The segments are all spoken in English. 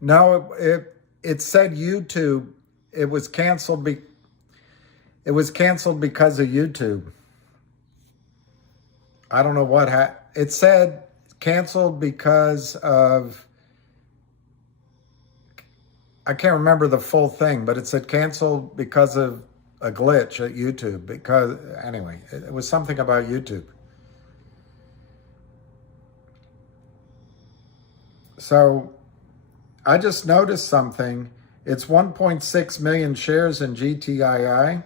No, it said YouTube. It was canceled. It was canceled because of YouTube. I don't know what it said canceled because of, I can't remember the full thing, but it said canceled because of a glitch at YouTube. Because anyway, it was something about YouTube. So I just noticed something. It's 1.6 million shares in GTII,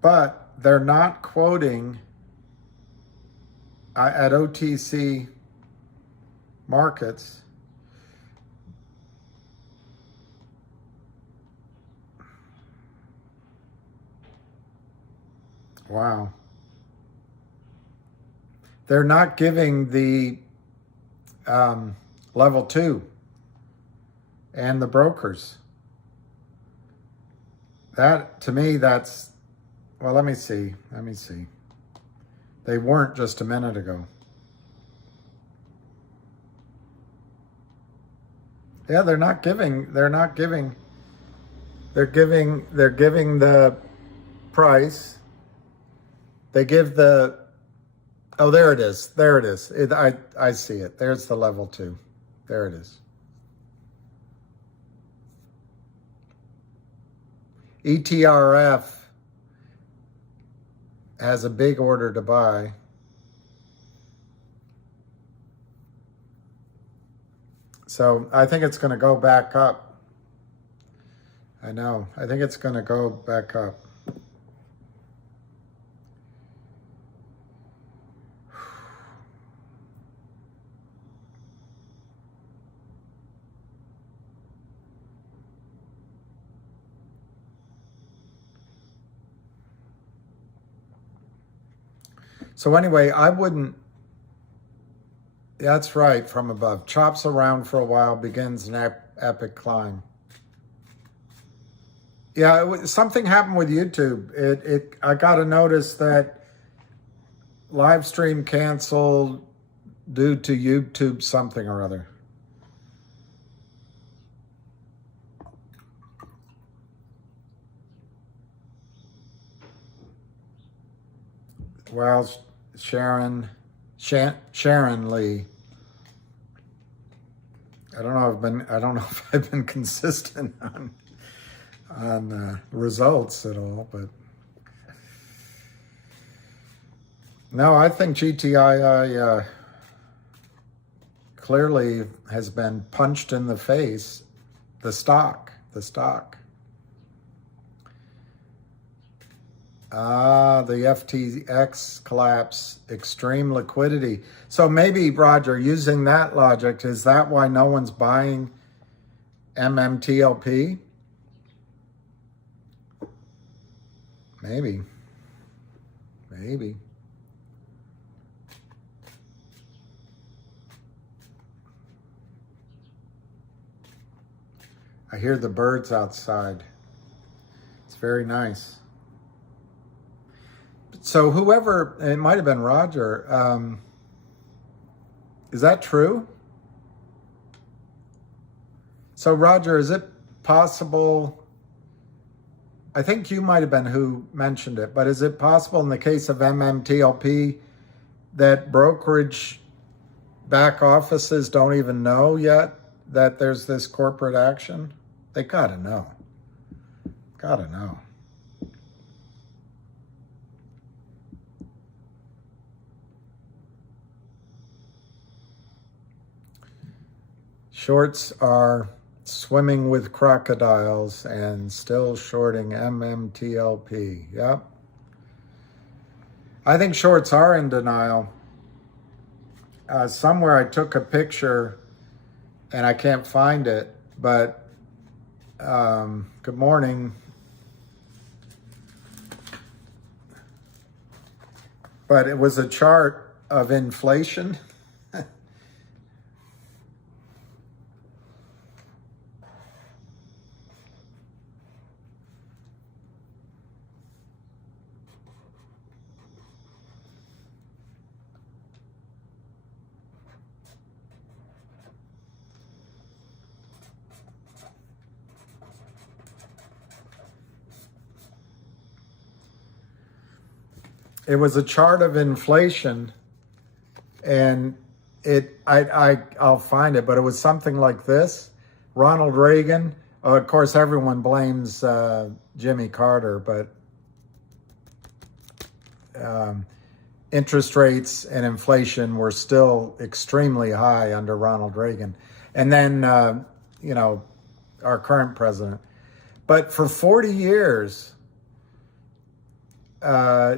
but they're not quoting at OTC markets. Wow. They're not giving the level 2 and the brokers. That, to me, that's, well, let me see. They weren't just a minute ago. Yeah, they're giving the price. They give the, oh, there it is. I see it. There's the level 2. There it is. ETRF has a big order to buy. So I think it's going to go back up. I know. I think it's going to go back up. So anyway, I wouldn't, that's right, from above. Chops around for a while, begins an epic climb. Yeah, something happened with YouTube. I got to notice that live stream canceled due to YouTube something or other. Well, Sharon Lee. I don't know if I've been consistent on results at all, but no, I think GTII clearly has been punched in the face. The stock. The FTX collapse, extreme liquidity. So maybe, Roger, using that logic, is that why no one's buying MMTLP? Maybe. I hear the birds outside. It's very nice. So whoever, it might have been Roger, is that true? So Roger, is it possible, I think you might have been who mentioned it, but is it possible in the case of MMTLP that brokerage back offices don't even know yet that there's this corporate action? They gotta know. Shorts are swimming with crocodiles and still shorting MMTLP. Yep. I think shorts are in denial. Somewhere I took a picture and I can't find it, but good morning. But it was a chart of inflation. it was a chart of inflation, and I'll find it, but it was something like this. Ronald Reagan, of course, everyone blames Jimmy Carter, but interest rates and inflation were still extremely high under Ronald Reagan. And then, our current president. But for 40 years,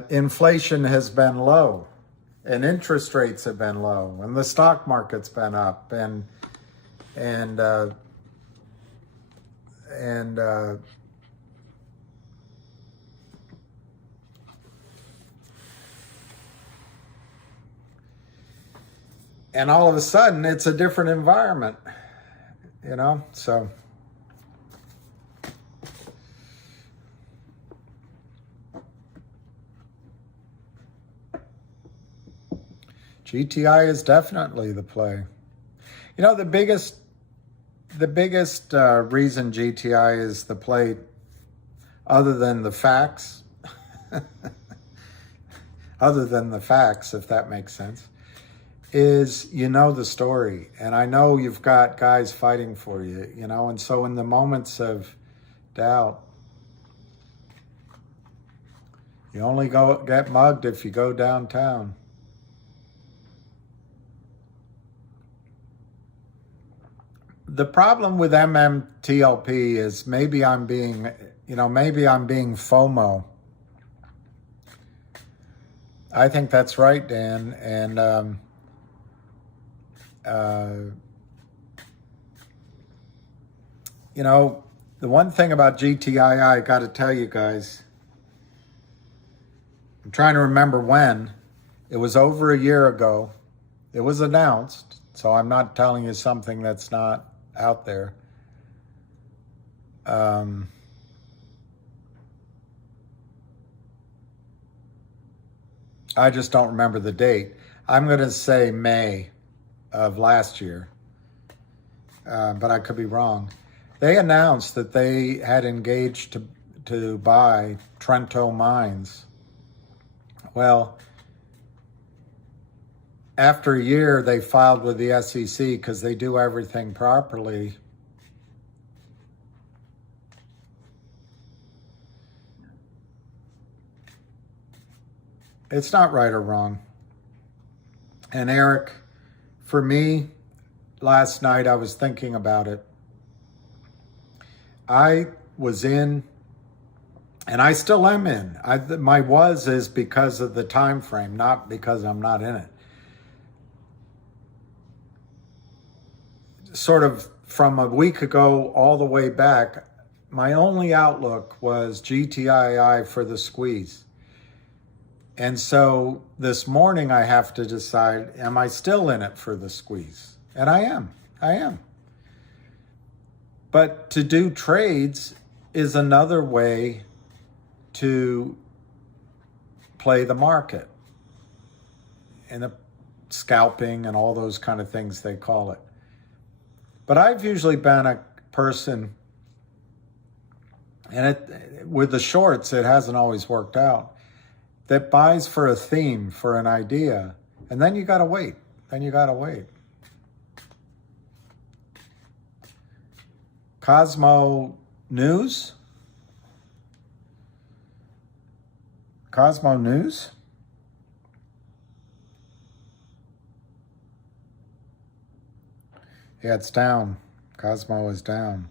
inflation has been low, and interest rates have been low, and the stock market's been up, and all of a sudden it's a different environment, so. GTI is definitely the play. The biggest reason GTI is the play, other than the facts, if that makes sense, is the story. And I know you've got guys fighting for you, and so in the moments of doubt, you only get mugged if you go downtown. The problem with MMTLP is maybe I'm being FOMO. I think that's right, Dan. And the one thing about GTII, I got to tell you guys, I'm trying to remember when. It was over a year ago. It was announced, so I'm not telling you something that's not out there. I just don't remember the date. I'm going to say May of last year, but I could be wrong. They announced that they had engaged to buy Trento Mines. Well, after a year, they filed with the SEC because they do everything properly. It's not right or wrong. And Eric, for me, last night I was thinking about it. I was in, and I still am in. My was is because of the time frame, not because I'm not in it. Sort of from a week ago all the way back, my only outlook was GTII for the squeeze. And so this morning I have to decide, am I still in it for the squeeze? And I am. But to do trades is another way to play the market, and the scalping and all those kind of things they call it. But I've usually been a person, and with the shorts, it hasn't always worked out, that buys for a theme, for an idea, and then you got to wait. Cosmo News? Yeah, it's down. Cosmo is down.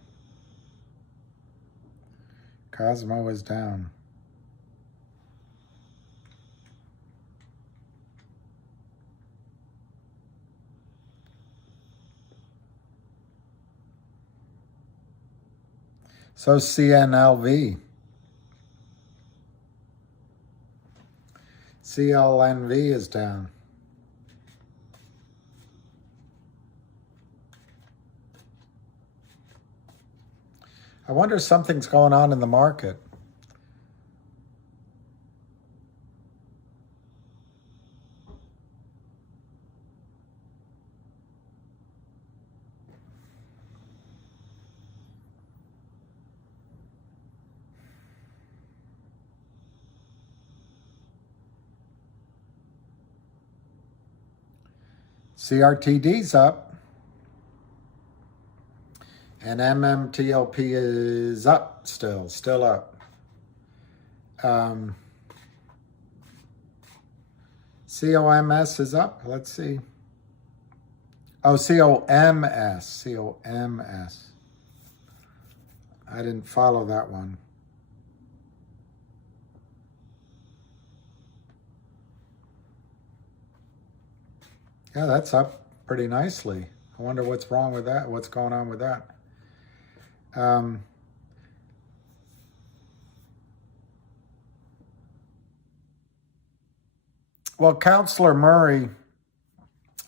So CNLV. CLNV is down. I wonder if something's going on in the market. CRTD's up. And MMTLP is up still up. COMS is up. Let's see. Oh, COMS. COMS. I didn't follow that one. Yeah, that's up pretty nicely. I wonder what's wrong with that. What's going on with that? Well, Counselor Murray,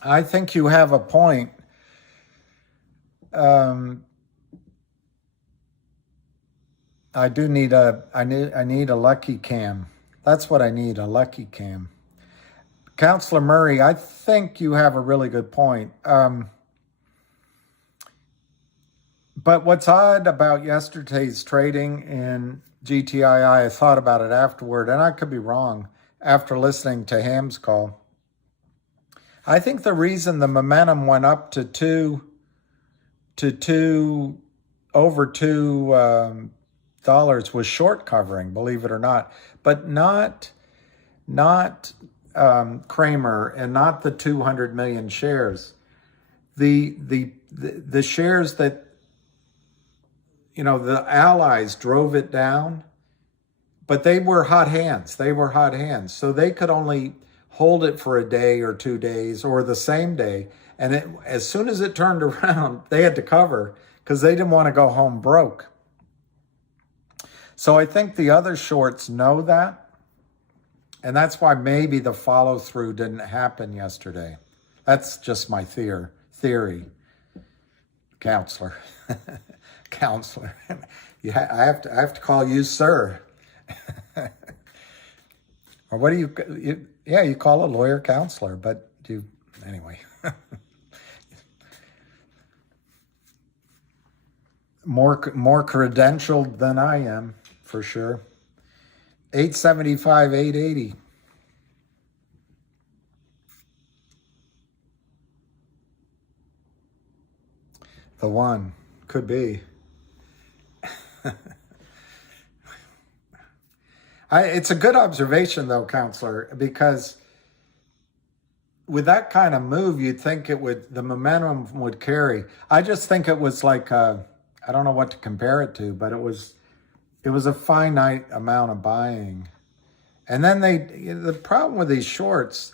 I think you have a point. I need a lucky cam. That's what I need, a lucky cam. Counselor Murray, I think you have a really good point. But what's odd about yesterday's trading in GTII, I thought about it afterward, and I could be wrong after listening to Ham's call. I think the reason the momentum went up to over $2 was short covering, believe it or not, but not Kramer and not the 200 million shares. The shares that, the allies drove it down, but they were hot hands. So they could only hold it for a day or 2 days or the same day. And as soon as it turned around, they had to cover because they didn't want to go home broke. So I think the other shorts know that. And that's why maybe the follow through didn't happen yesterday. That's just my theory. Counselor. Counselor. I have to call you sir. Or what do you call a lawyer counselor, but anyway. More credentialed than I am, for sure. 875, 880. The one could be. It's a good observation, though, Counselor, because with that kind of move, you'd think the momentum would carry. I just think it was like I don't know what to compare it to, but it was a finite amount of buying. And then the problem with these shorts,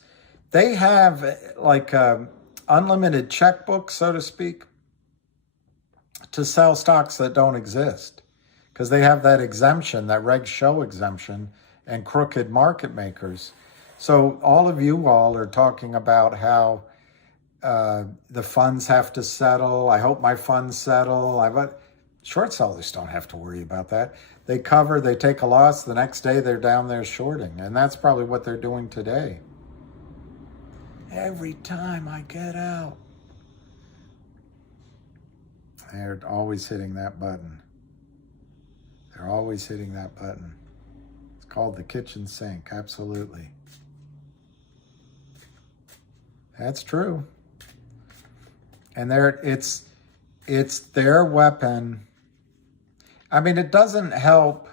they have like unlimited checkbook, so to speak, to sell stocks that don't exist. Because they have that exemption, that reg show exemption, and crooked market makers. So all of you all are talking about how the funds have to settle. I hope my funds settle. Short sellers don't have to worry about that. They cover, they take a loss. The next day they're down there shorting. And that's probably what they're doing today. Every time I get out. They're always hitting that button. They're always hitting that button. It's called the kitchen sink, absolutely. That's true. And it's their weapon. I mean, it doesn't help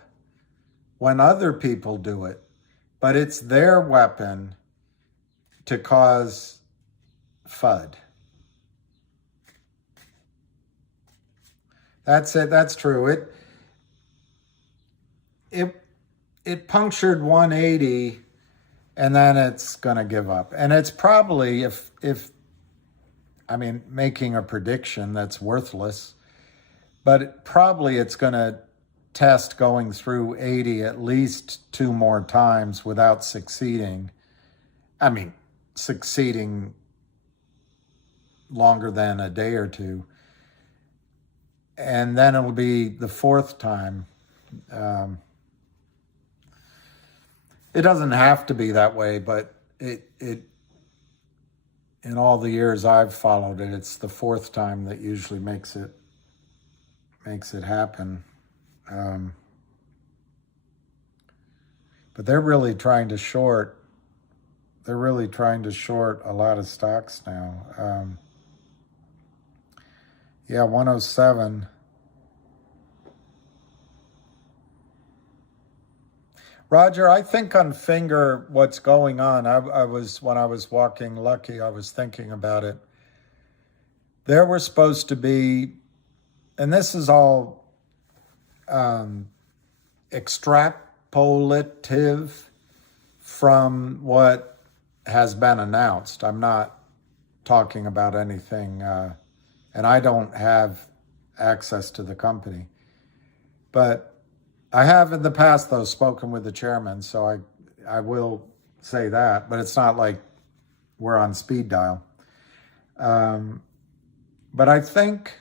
when other people do it, but it's their weapon to cause FUD. That's it. That's true. It punctured 180 and then it's going to give up. And it's probably, if making a prediction that's worthless, but probably it's going to test going through 80 at least 2 more times without succeeding. Succeeding longer than a day or 2. And then it'll be the 4th time. It doesn't have to be that way, but it in all the years I've followed it, it's the 4th time that usually makes it happen. But they're really trying to short they're really trying to short a lot of stocks now. Yeah, 107. Roger, I think on Finger, what's going on, when I was walking Lucky, I was thinking about it. There were supposed to be, and this is all extrapolative from what has been announced. I'm not talking about anything, and I don't have access to the company. But I have in the past, though, spoken with the chairman, so I will say that, but it's not like we're on speed dial. But I think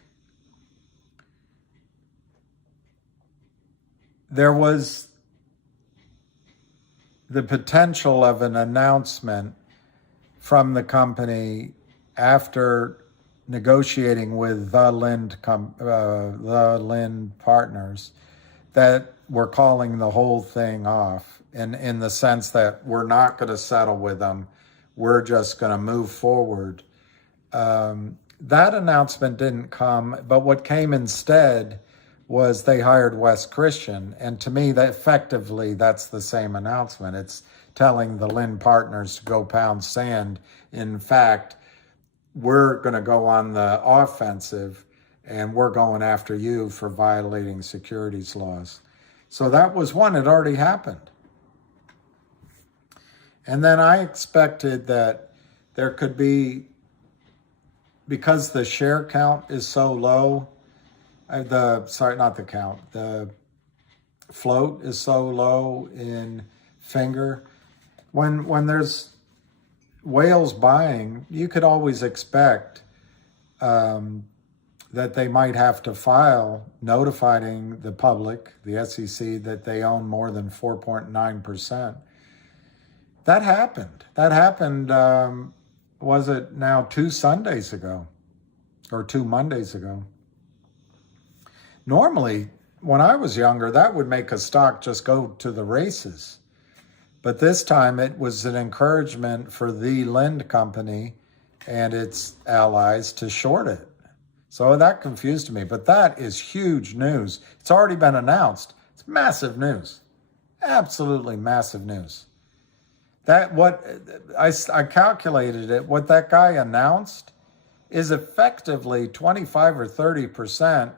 there was the potential of an announcement from the company after negotiating with the Lind partners that we're calling the whole thing off in the sense that we're not going to settle with them. We're just going to move forward. That announcement didn't come, but what came instead was they hired Wes Christian. And to me, that effectively, that's the same announcement. It's telling the Lind partners to go pound sand. In fact, we're going to go on the offensive and we're going after you for violating securities laws. So that was one. It already happened. And then I expected that there could be, because the share count is so low, the float is so low in Finger. When there's whales buying, you could always expect that they might have to file notifying the public, the SEC, that they own more than 4.9%. That happened. Was it now 2 Sundays ago or 2 Mondays ago? Normally, when I was younger, that would make a stock just go to the races. But this time it was an encouragement for the Lind company and its allies to short it. So that confused me, but that is huge news. It's already been announced. It's massive news. Absolutely massive news. That what I calculated it, what that guy announced is effectively 25 or 30%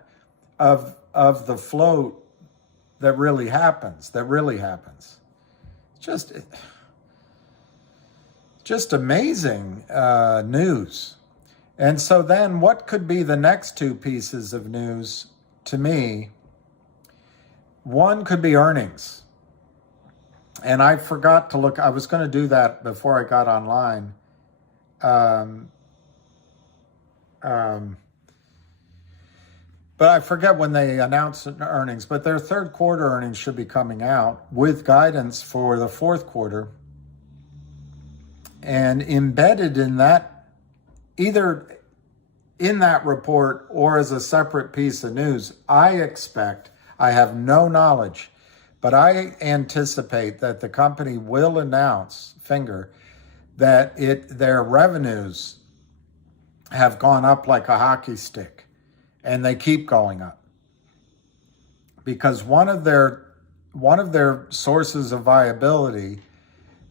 of the float that really happens. Just amazing news. And so then what could be the next 2 pieces of news to me? One could be earnings. And I forgot to look. I was going to do that before I got online. But I forget when they announced earnings. But their third quarter earnings should be coming out with guidance for the fourth quarter. And embedded in that, either in that report or as a separate piece of news, I have no knowledge, but I anticipate that the company will announce, Finger, that their revenues have gone up like a hockey stick, and they keep going up. Because one of their sources of viability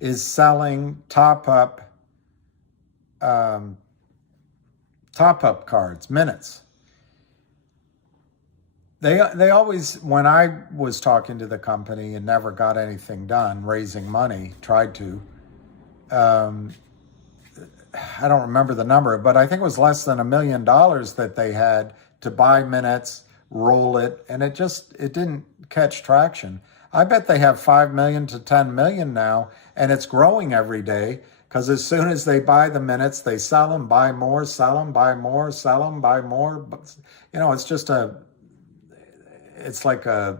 is selling top-up cards, minutes. They always, when I was talking to the company and never got anything done, raising money, tried to, I don't remember the number, but I think it was less than $1 million that they had to buy minutes, roll it, and it didn't catch traction. I bet they have 5 million to 10 million now, and it's growing every day, because as soon as they buy the minutes, they sell them, buy more, sell them, buy more, sell them, buy more. But, it's like a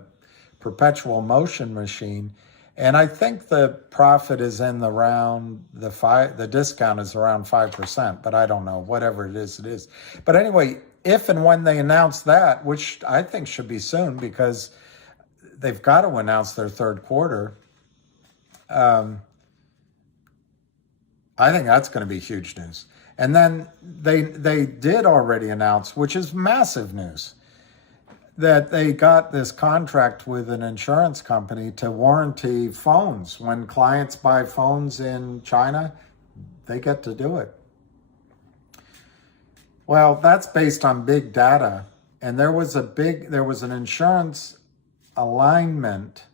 perpetual motion machine. And I think the profit is in the discount is around 5%, but I don't know, whatever it is. But anyway, if and when they announce that, which I think should be soon, because they've got to announce their third quarter, I think that's going to be huge news. And then they did already announce, which is massive news, that they got this contract with an insurance company to warranty phones. When clients buy phones in China, they get to do it. Well, that's based on big data. And there was an insurance alignment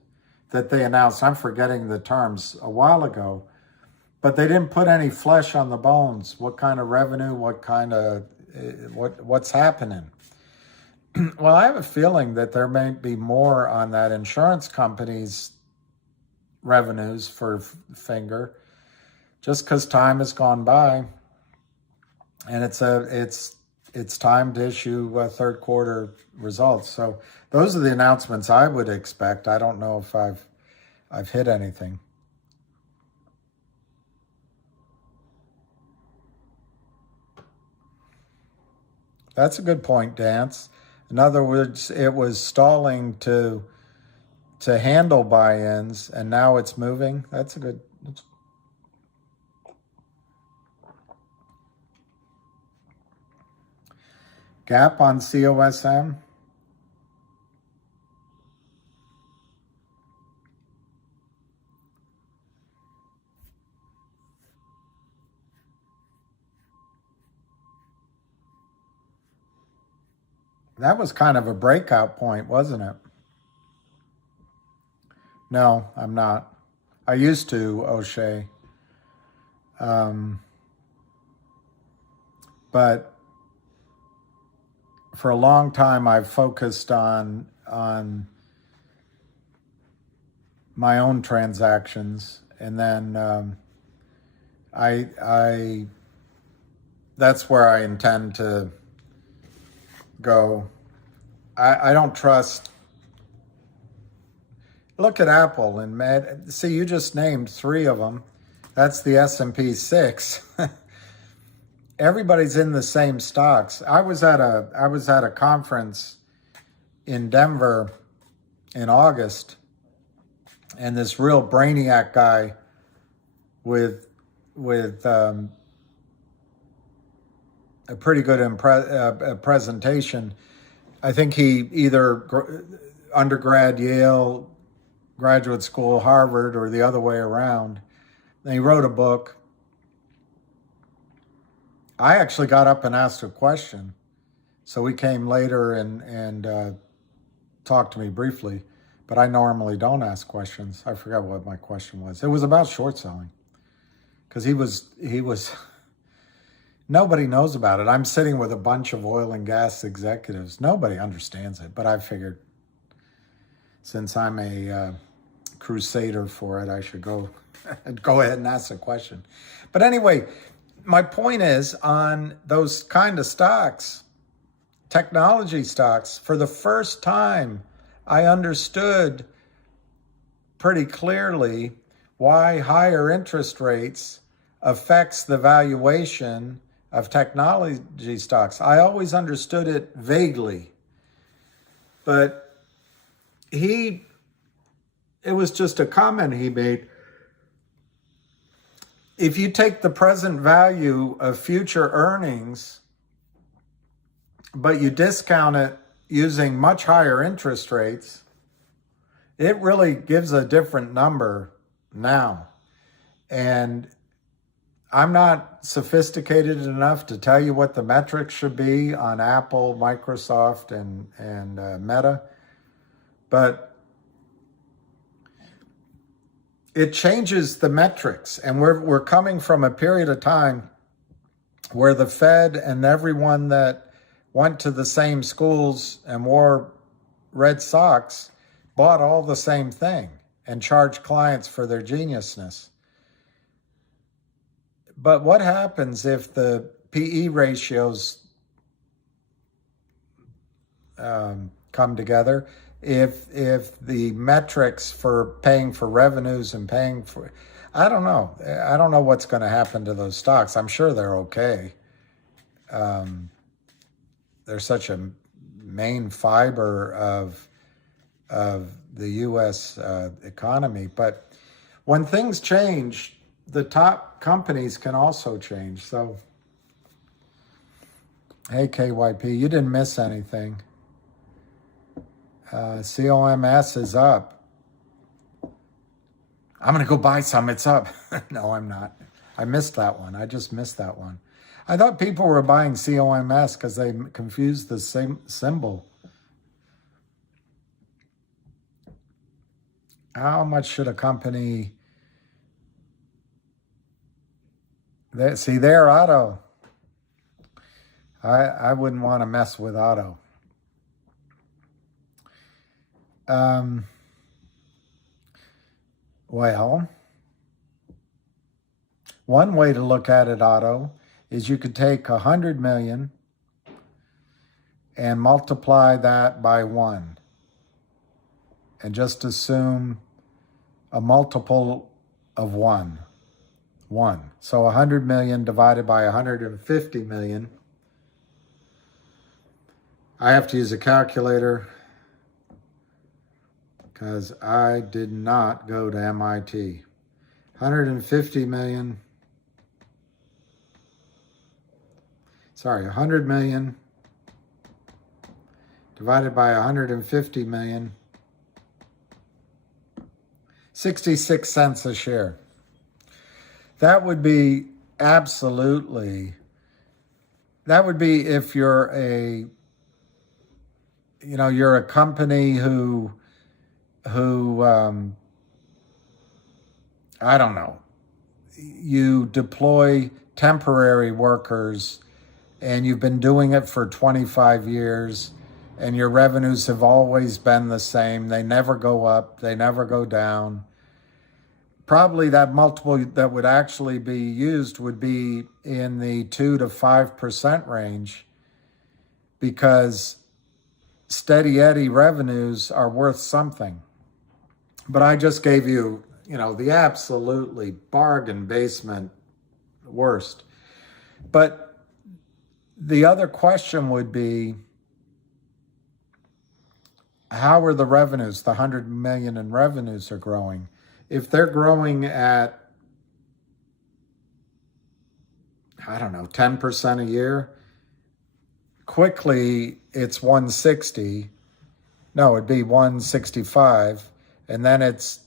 that they announced. I'm forgetting the terms a while ago, but they didn't put any flesh on the bones. What kind of revenue, what's happening? Well, I have a feeling that there may be more on that insurance company's revenues for Finger, just because time has gone by, and it's time to issue third quarter results. So those are the announcements I would expect. I don't know if I've hit anything. That's a good point, Dance. In other words, it was stalling to handle buy-ins, and now it's moving. That's a good. Gap on COSM. That was kind of a breakout point, wasn't it? No, I'm not. I used to, O'Shea. But for a long time, I've focused on my own transactions, and then I that's where I intend to go. I don't trust. Look at Apple and see, you just named three of them. That's the S&P 6. Everybody's in the same stocks. I was at a conference in Denver in August, and this real brainiac guy with a pretty good presentation. I think he either undergrad Yale, graduate school Harvard, or the other way around. And he wrote a book. I actually got up and asked a question. So he came later and talked to me briefly. But I normally don't ask questions. I forgot what my question was. It was about short selling. Because he was nobody knows about it. I'm sitting with a bunch of oil and gas executives. Nobody understands it. But I figured, since I'm a crusader for it, I should go ahead and ask a question. But anyway, my point is, on those kind of stocks, technology stocks, for the first time, I understood pretty clearly why higher interest rates affects the valuation of technology stocks. I always understood it vaguely, but it was just a comment he made. If you take the present value of future earnings, but you discount it using much higher interest rates, it really gives a different number now. And I'm not sophisticated enough to tell you what the metrics should be on Apple, Microsoft, and Meta, but it changes the metrics. And we're coming from a period of time where the Fed and everyone that went to the same schools and wore red socks bought all the same thing and charged clients for their geniusness. But what happens if the PE ratios come together? If the metrics for paying for revenues and paying for, I don't know. I don't know what's going to happen to those stocks. I'm sure they're okay. They're such a main fiber of the U.S. economy. But when things change, the top companies can also change. So, hey, KYP, you didn't miss anything. COMS is up. I'm going to go buy some. It's up. No, I'm not. I missed that one. I just missed that one. I thought people were buying COMS because they confused the same symbol. How much should a company... See, they're auto. I wouldn't want to mess with auto. Well, one way to look at it, auto, is you could take 100 million and multiply that by 1 and just assume a multiple of 1. So 100 million divided by 150 million. I have to use a calculator because I did not go to MIT. 150 million. Sorry, 100 million divided by 150 million. 66 cents a share. That would be absolutely, that would be if you're a, you're a company who I don't know, you deploy temporary workers and you've been doing it for 25 years and your revenues have always been the same. They never go up, they never go down. Probably that multiple that would actually be used would be in the 2 to 5% range because steady Eddie revenues are worth something. But I just gave you, the absolutely bargain basement worst. But the other question would be, how are the revenues? The 100 million in revenues are growing. If they're growing at, 10% a year, quickly it's 160. No, it'd be 165. And then it's,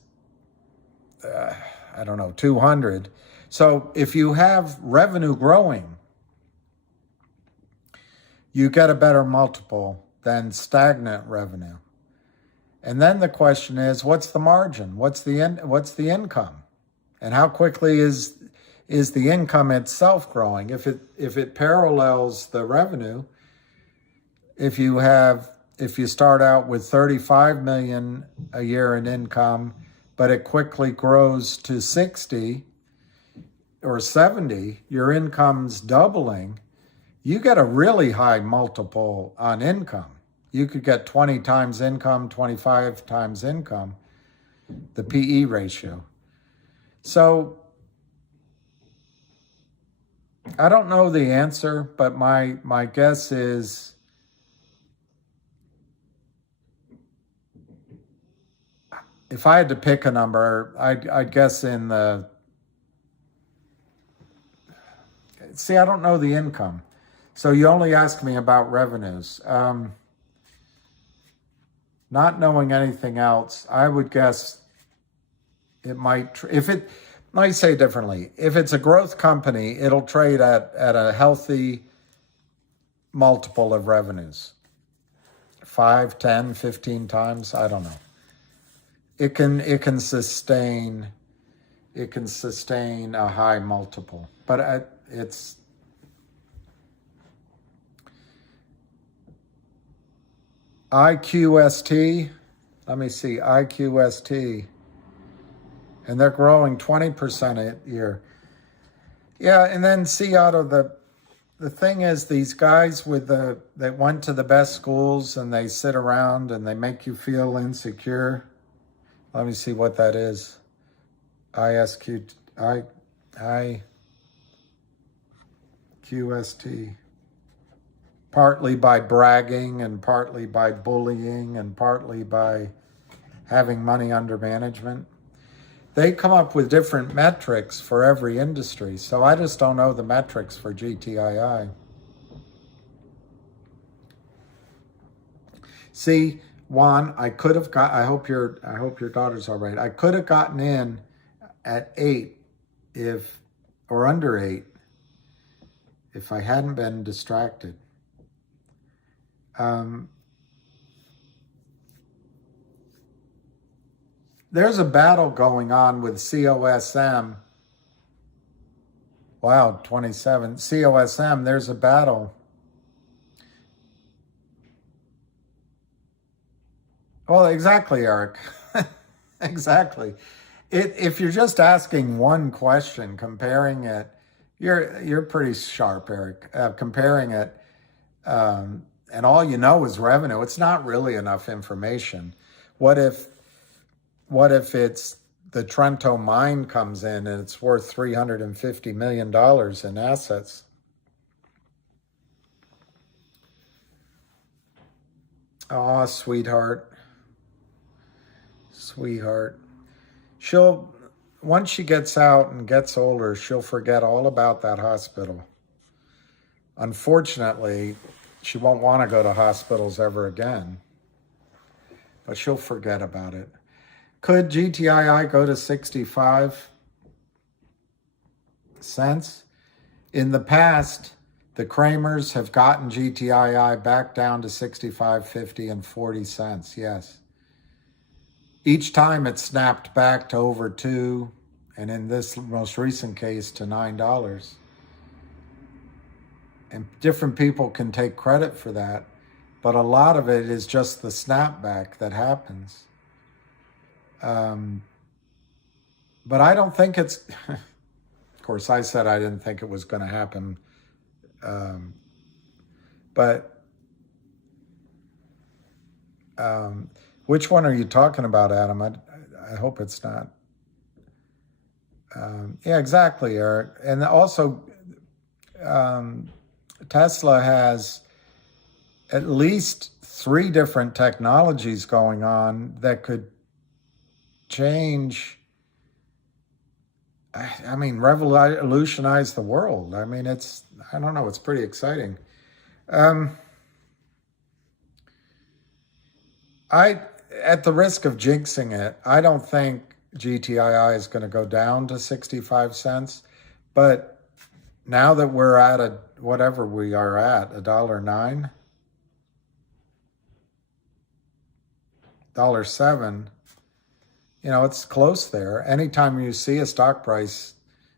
200. So if you have revenue growing, you get a better multiple than stagnant revenue. And then the question is, what's the margin? What's the income? And how quickly is the income itself growing? If it parallels the revenue, if you start out with 35 million a year in income, but it quickly grows to 60 or 70, your income's doubling, you get a really high multiple on income. You could get 20 times income, 25 times income, the PE ratio. So I don't know the answer, but my guess is if I had to pick a number, I'd guess in the... See, I don't know the income. So you only ask me about revenues. Not knowing anything else, I would guess it might, let me say it differently. If it's a growth company, it'll trade at a healthy multiple of revenues. 5, 10, 15 times, I don't know. It can sustain a high multiple, but it's IQST, let me see, IQST, and they're growing 20% a year. Yeah, and then see out of the thing is these guys that went to the best schools and they sit around and they make you feel insecure. Let me see what that is. IQST. Partly by bragging and partly by bullying and partly by having money under management. they come up with different metrics for every industry. So I just don't know the metrics for GTII. See, Juan, I could have got, I hope your daughter's all right. I could have gotten in at 8 or under 8 if I hadn't been distracted. There's a battle going on with COSM. Wow, 27. COSM, there's a battle. Well, exactly, Eric. Exactly. If you're just asking one question, comparing it, you're pretty sharp, Eric. Comparing it, and all you know is revenue. It's not really enough information. What if it's the Trento mine comes in and it's worth $350 million in assets? Oh, sweetheart. Sweetheart. Once she gets out and gets older, she'll forget all about that hospital. Unfortunately, she won't want to go to hospitals ever again, but she'll forget about it. Could GTII go to 65 cents? In the past, the Kramers have gotten GTII back down to 65, 50, and 40 cents, yes. Each time it snapped back to over 2, and in this most recent case to $9. And different people can take credit for that, but a lot of it is just the snapback that happens. But I don't think it's, of course, I said I didn't think it was going to happen. Which one are you talking about, Adam? I hope it's not. Yeah, exactly, Eric. And also, Tesla has at least 3 different technologies going on that could change, revolutionize the world. I mean, it's pretty exciting. At the risk of jinxing it, I don't think GTII is going to go down to 65 cents, but now that we're at whatever we are at, $1.09, $1.07, it's close there. Anytime you see a stock price,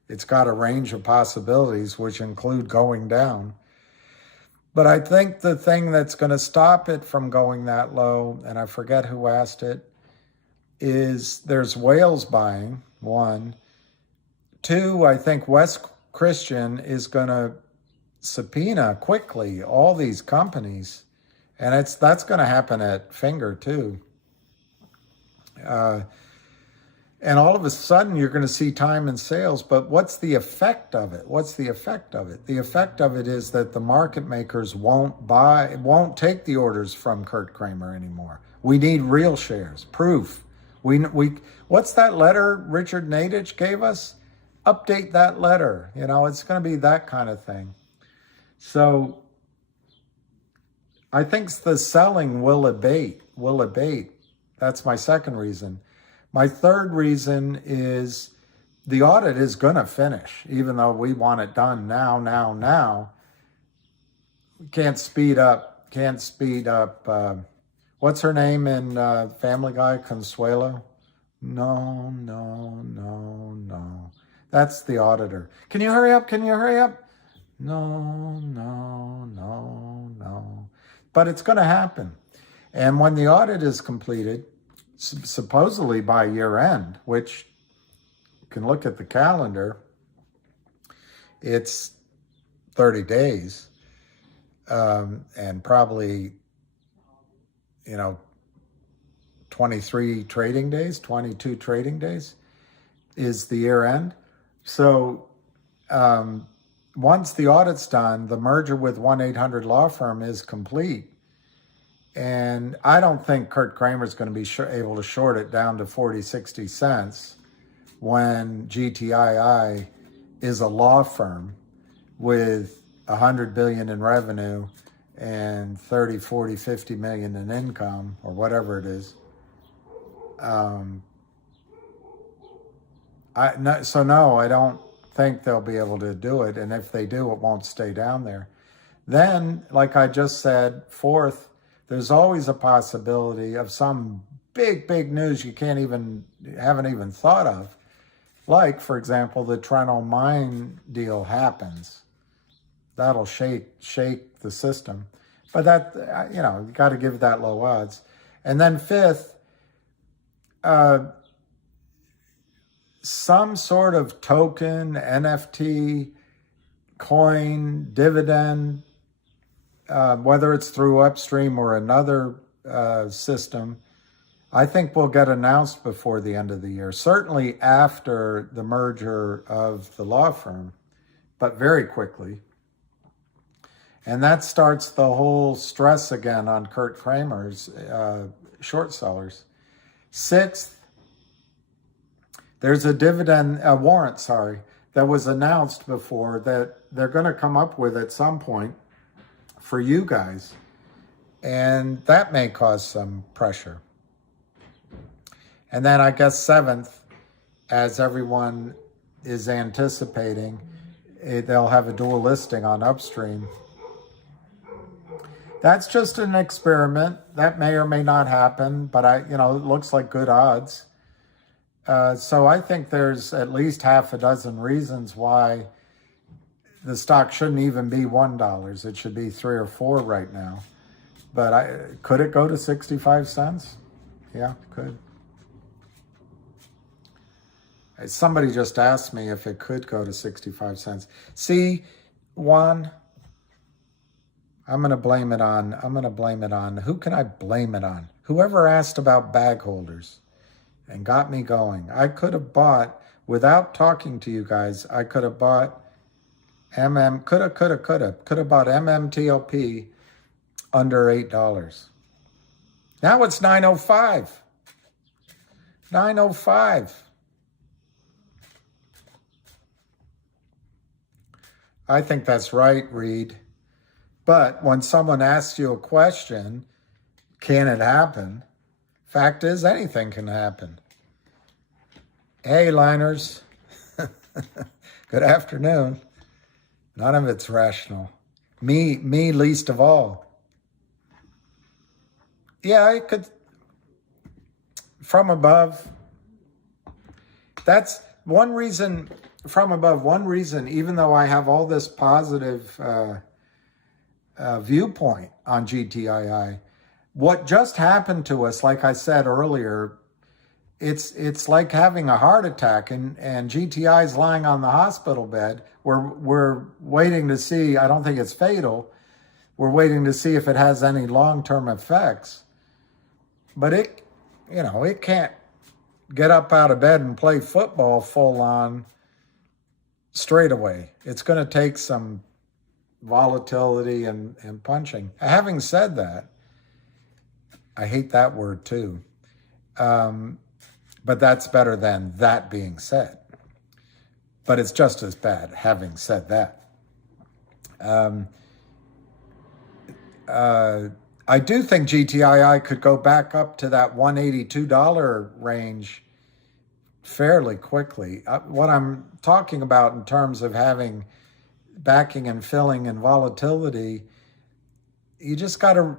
it's got a range of possibilities, which include going down. But I think the thing that's going to stop it from going that low, and I forget who asked it, is there's whales buying, 1. 2, I think West Christian is going to subpoena quickly all these companies, and that's going to happen at Finger too. And all of a sudden, you're going to see time and sales. But what's the effect of it? The effect of it is that the market makers won't take the orders from Kurt Kramer anymore. We need real shares, proof. What's that letter Richard Nadich gave us? Update that letter. It's going to be that kind of thing. So I think the selling will abate. That's my second reason. My third reason is the audit is going to finish, even though we want it done now. Can't speed up. What's her name in Family Guy? Consuelo? No. That's the auditor. Can you hurry up? No. But it's going to happen. And when the audit is completed, supposedly by year end, which you can look at the calendar, it's 30 days, and probably, 23 trading days, 22 trading days is the year end. So once the audit's done, the merger with 1-800 Law Firm is complete. And I don't think Kurt Kramer's going to be able to short it down to 40, 60 cents. when GTII is a law firm with 100 billion in revenue and 30, 40, 50 million in income, or whatever it is. So no, I don't think they'll be able to do it. And if they do, it won't stay down there. Then, like I just said, fourth, there's always a possibility of some big news you haven't even thought of. Like, for example, the Treno mine deal happens. That'll shake the system. But that, you got to give that low odds. And then fifth, some sort of token, NFT, coin, dividend, whether it's through Upstream or another system, I think will get announced before the end of the year. Certainly after the merger of the law firm, but very quickly. And that starts the whole stress again on Kurt Kramer's short sellers. Sixth, there's a warrant, that was announced before that they're going to come up with at some point for you guys. And that may cause some pressure. And then I guess seventh, as everyone is anticipating, they'll have a dual listing on Upstream. That's just an experiment. That may or may not happen, but it looks like good odds. So I think there's at least half a dozen reasons why the stock shouldn't even be $1. It should be 3 or 4 right now. But could it go to 65 cents? Yeah, it could. Somebody just asked me if it could go to 65 cents. See, Juan, I'm going to blame it on, who can I blame it on? Whoever asked about bag holders and got me going. I could have bought, without talking to you guys, I could have bought could have bought MMTLP under $8. Now it's 9.05. 9.05. I think that's right, Reed. But when someone asks you a question, can it happen? Fact is, anything can happen. Hey, liners. Good afternoon. None of it's rational. Me least of all. Yeah, I could, from above. That's one reason, from above, one reason, even though I have all this positive viewpoint on GTII, what just happened to us, like I said earlier, it's like having a heart attack, and GTI is lying on the hospital bed. We're waiting to see. I don't think it's fatal. We're waiting to see if it has any long-term effects. But it can't get up out of bed and play football full on straight away. It's going to take some volatility and punching. Having said that, I hate that word too. But that's better than that being said. But it's just as bad, having said that. I do think GTII could go back up to that $182 range fairly quickly. What I'm talking about in terms of having backing and filling and volatility, you just got to,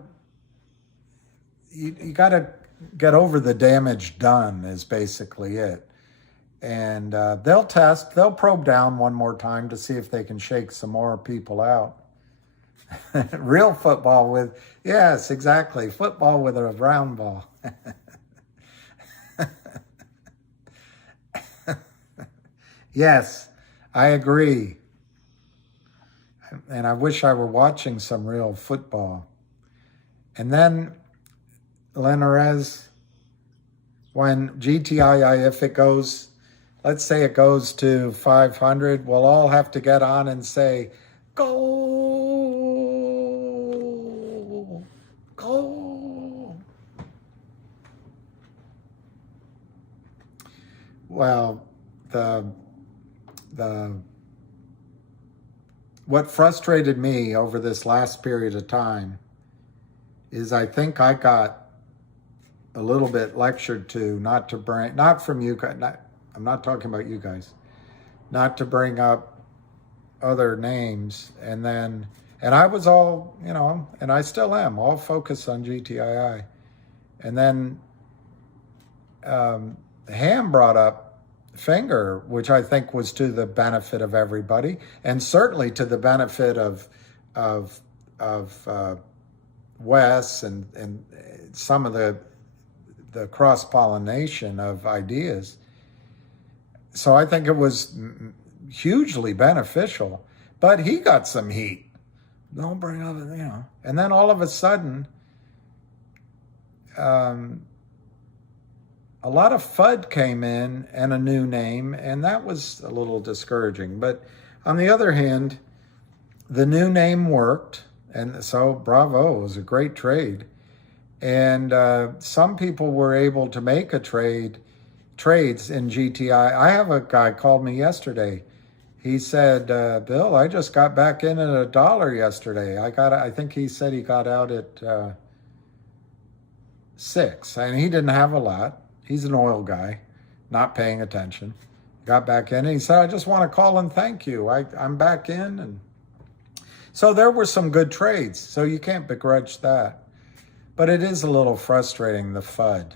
you got to get over the damage done is basically it. And they'll probe down one more time to see if they can shake some more people out. Real football with, yes, exactly, football with a round ball. Yes, I agree. And I wish I were watching some real football. And then, Linares, when GTII, if it goes, let's say it goes to 500, we'll all have to get on and say, go, go. Well, the what frustrated me over this last period of time is I think I got a little bit lectured to not from you guys, I'm not talking about you guys, not to bring up other names. And I was all, and I still am, all focused on GTII. And then Ham brought up Finger, which I think was to the benefit of everybody, and certainly to the benefit of Wes and some of the cross-pollination of ideas. So I think it was hugely beneficial, but he got some heat. Don't bring up, And then all of a sudden, a lot of FUD came in and a new name, and that was a little discouraging. But on the other hand, the new name worked, and so bravo, it was a great trade. And some people were able to make trades in GTI. I have a guy called me yesterday. He said, Bill, I just got back in at $1 yesterday. I think he said he got out at 6, and he didn't have a lot. He's an oil guy, not paying attention. Got back in, and he said, I just want to call and thank you. I'm back in. And so there were some good trades, so you can't begrudge that. But it is a little frustrating, the FUD.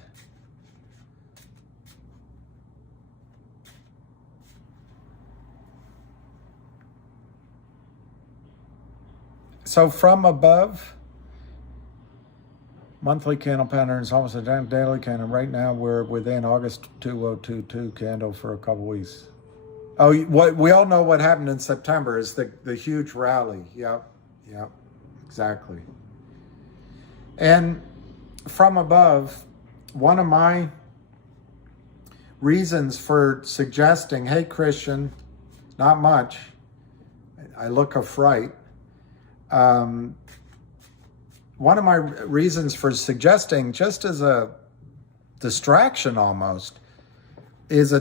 So from above, monthly candle patterns, almost a daily candle. Right now, we're within August 2022 candle for a couple weeks. Oh, what we all know what happened in September is the huge rally. Yep, exactly. And from above, one of my reasons for suggesting, hey, Christian, not much. I look a fright. One of my reasons for suggesting, just as a distraction almost, is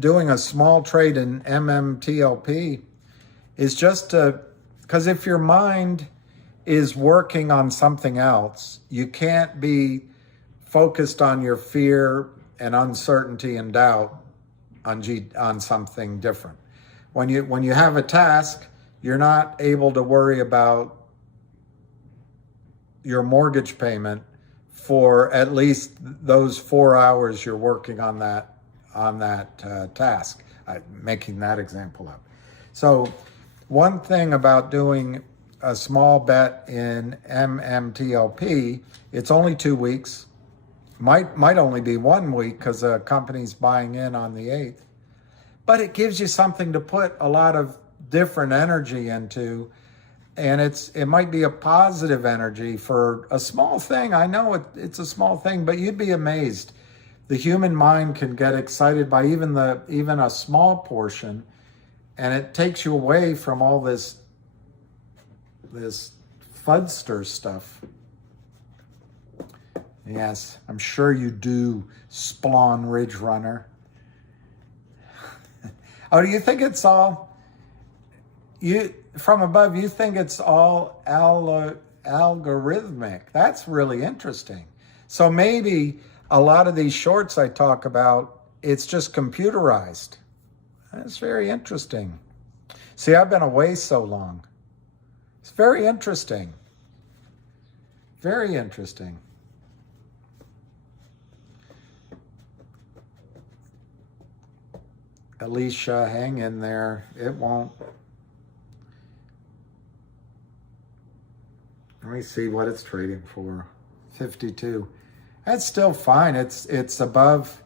doing a small trade in MMTLP, is just because if your mind is working on something else, you can't be focused on your fear and uncertainty and doubt on something different. When you have a task, you're not able to worry about your mortgage payment for at least those 4 hours you're working on that task. I'm making that example up. So one thing about doing a small bet in MMTLP, it's only 2 weeks, might only be 1 week because the company's buying in on the 8th, but it gives you something to put a lot of different energy into. And it might be a positive energy for a small thing. I know it's a small thing, but you'd be amazed. The human mind can get excited by even a small portion, and it takes you away from all this fudster stuff. Yes, I'm sure you do, Splawn Ridge Runner. Oh, do you think it's all from above, you think it's all algorithmic? That's really interesting. So maybe a lot of these shorts I talk about, it's just computerized. That's very interesting. See, I've been away so long. It's very interesting. Very interesting. Alicia, hang in there. It won't. Let me see what it's trading for. 52. That's still fine. It's above.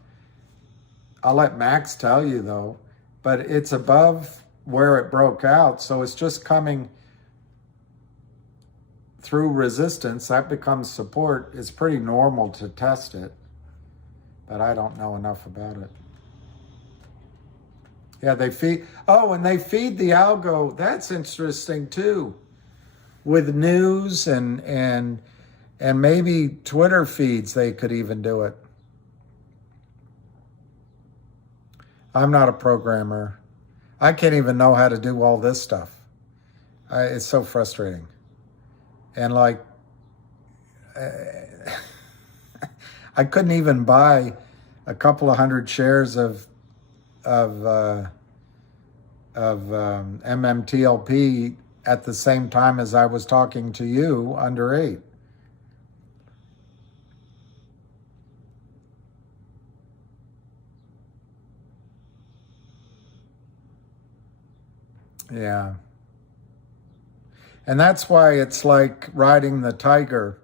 I'll let Max tell you though, but it's above where it broke out. So it's just coming through resistance. That becomes support. It's pretty normal to test it, but I don't know enough about it. Yeah, they feed. Oh, and they feed the algo. That's interesting too. With news and maybe Twitter feeds, they could even do it. I'm not a programmer. I can't even know how to do all this stuff. It's so frustrating. And like, I couldn't even buy a couple of hundred shares of MMTLP at the same time as I was talking to you under 8. Yeah. And that's why it's like riding the tiger.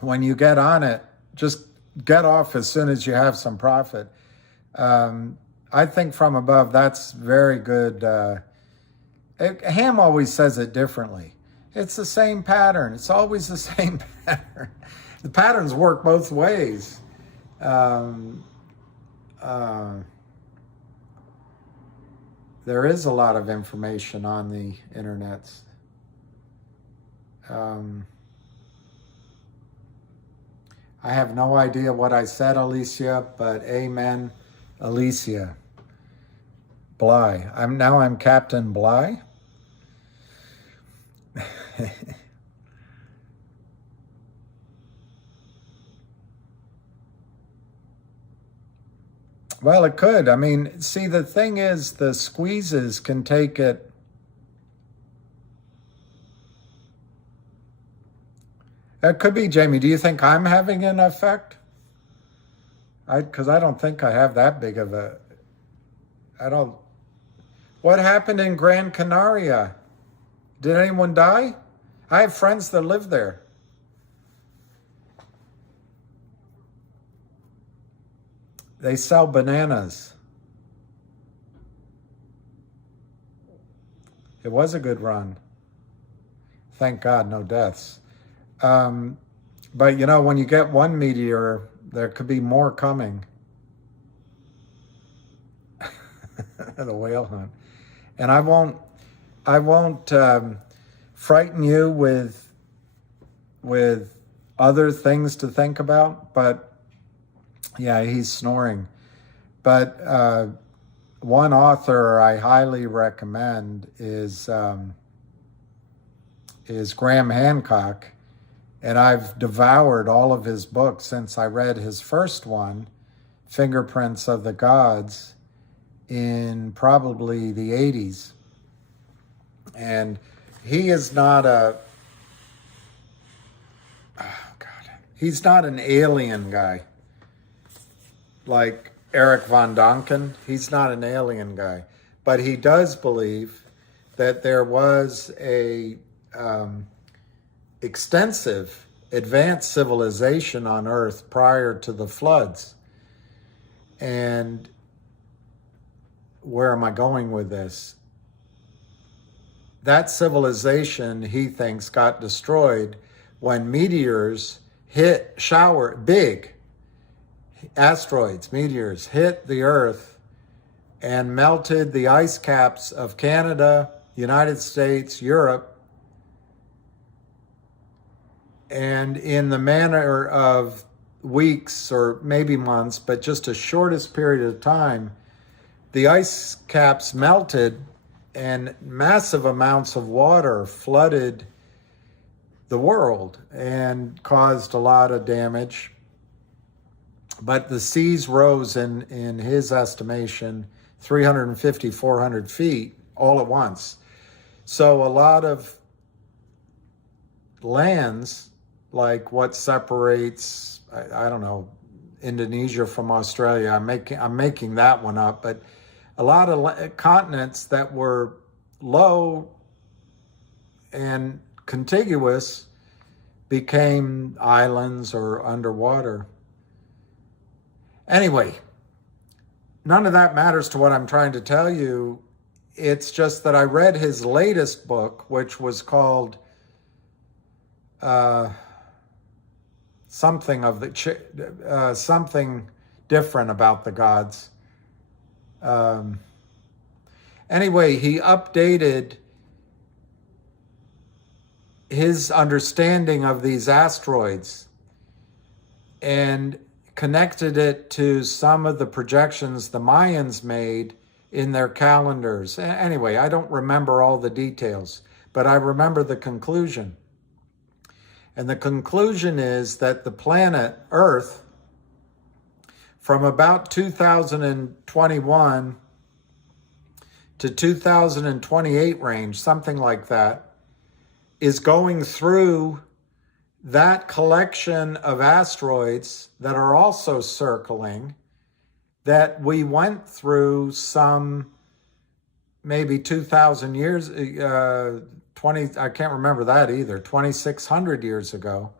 When you get on it, just get off as soon as you have some profit. I think from above, that's very good. Ham always says it differently. It's the same pattern. It's always the same pattern. The patterns work both ways. There is a lot of information on the internet. I have no idea what I said, Alicia, but amen, Alicia. Bly. I'm Captain Bly. Well, it could. I mean, see, the thing is, the squeezes can take it. It could be, Jamie. Do you think I'm having an effect? Because I don't think I have that big of a. I don't. What happened in Gran Canaria? Did anyone die? I have friends that live there. They sell bananas. It was a good run. Thank God, no deaths. But you know, when you get one meteor, there could be more coming. The whale hunt. And I won't frighten you with other things to think about, but yeah, he's snoring. But one author I highly recommend is Graham Hancock, and I've devoured all of his books since I read his first one, Fingerprints of the Gods, in probably the 80s. And he is not he's not an alien guy like Eric von Däniken. He's not an alien guy, but he does believe that there was a extensive advanced civilization on Earth prior to the floods. And where am I going with this? That civilization, he thinks, got destroyed when meteors big asteroids, meteors hit the Earth and melted the ice caps of Canada, United States, Europe, and in the manner of weeks or maybe months, but just a shortest period of time, the ice caps melted and massive amounts of water flooded the world and caused a lot of damage. But the seas rose in his estimation, 350, 400 feet all at once. So a lot of lands, like what separates, I don't know, Indonesia from Australia, I'm making that one up, but a lot of continents that were low and contiguous became islands or underwater. Anyway, none of that matters to what I'm trying to tell you. It's just that I read his latest book, which was called something different about the gods. Anyway, he updated his understanding of these asteroids and connected it to some of the projections the Mayans made in their calendars. Anyway, I don't remember all the details, but I remember the conclusion. And the conclusion is that the planet Earth, from about 2021 to 2028 range, something like that, is going through that collection of asteroids that are also circling, that we went through some maybe 2,000 years, 20, I can't remember that either, 2,600 years ago.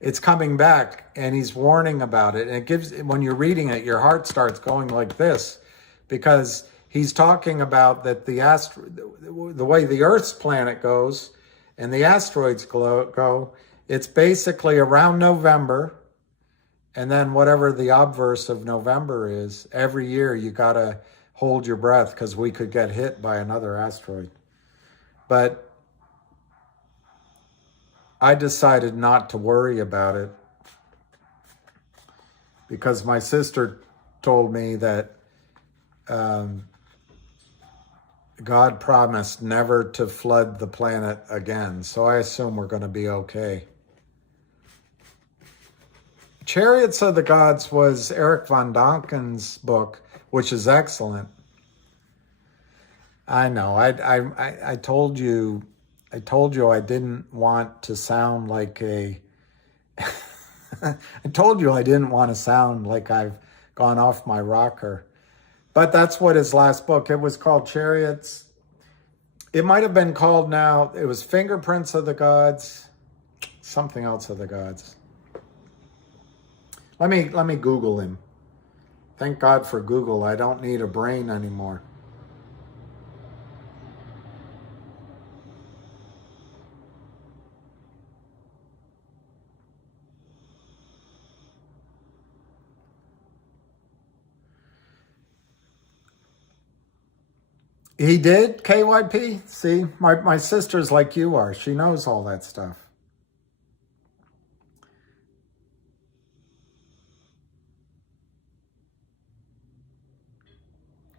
It's coming back, and he's warning about it. And it gives, when you're reading it, your heart starts going like this, because he's talking about that the way the Earth's planet goes and the asteroids go, it's basically around November, and then whatever the obverse of November is, every year you got to hold your breath because we could get hit by another asteroid. But I decided not to worry about it because my sister told me that God promised never to flood the planet again. So I assume we're going to be okay. Chariots of the Gods was Eric von Däniken's book, which is excellent. I know. I told you I didn't want to sound like a I told you I didn't want to sound like I've gone off my rocker. But that's what his last book, it was called Chariots. It might have been called now, it was Fingerprints of the Gods, something else of the Gods. Let me Google him. Thank God for Google. I don't need a brain anymore. He did, KYP? See, my sister's like you are. She knows all that stuff.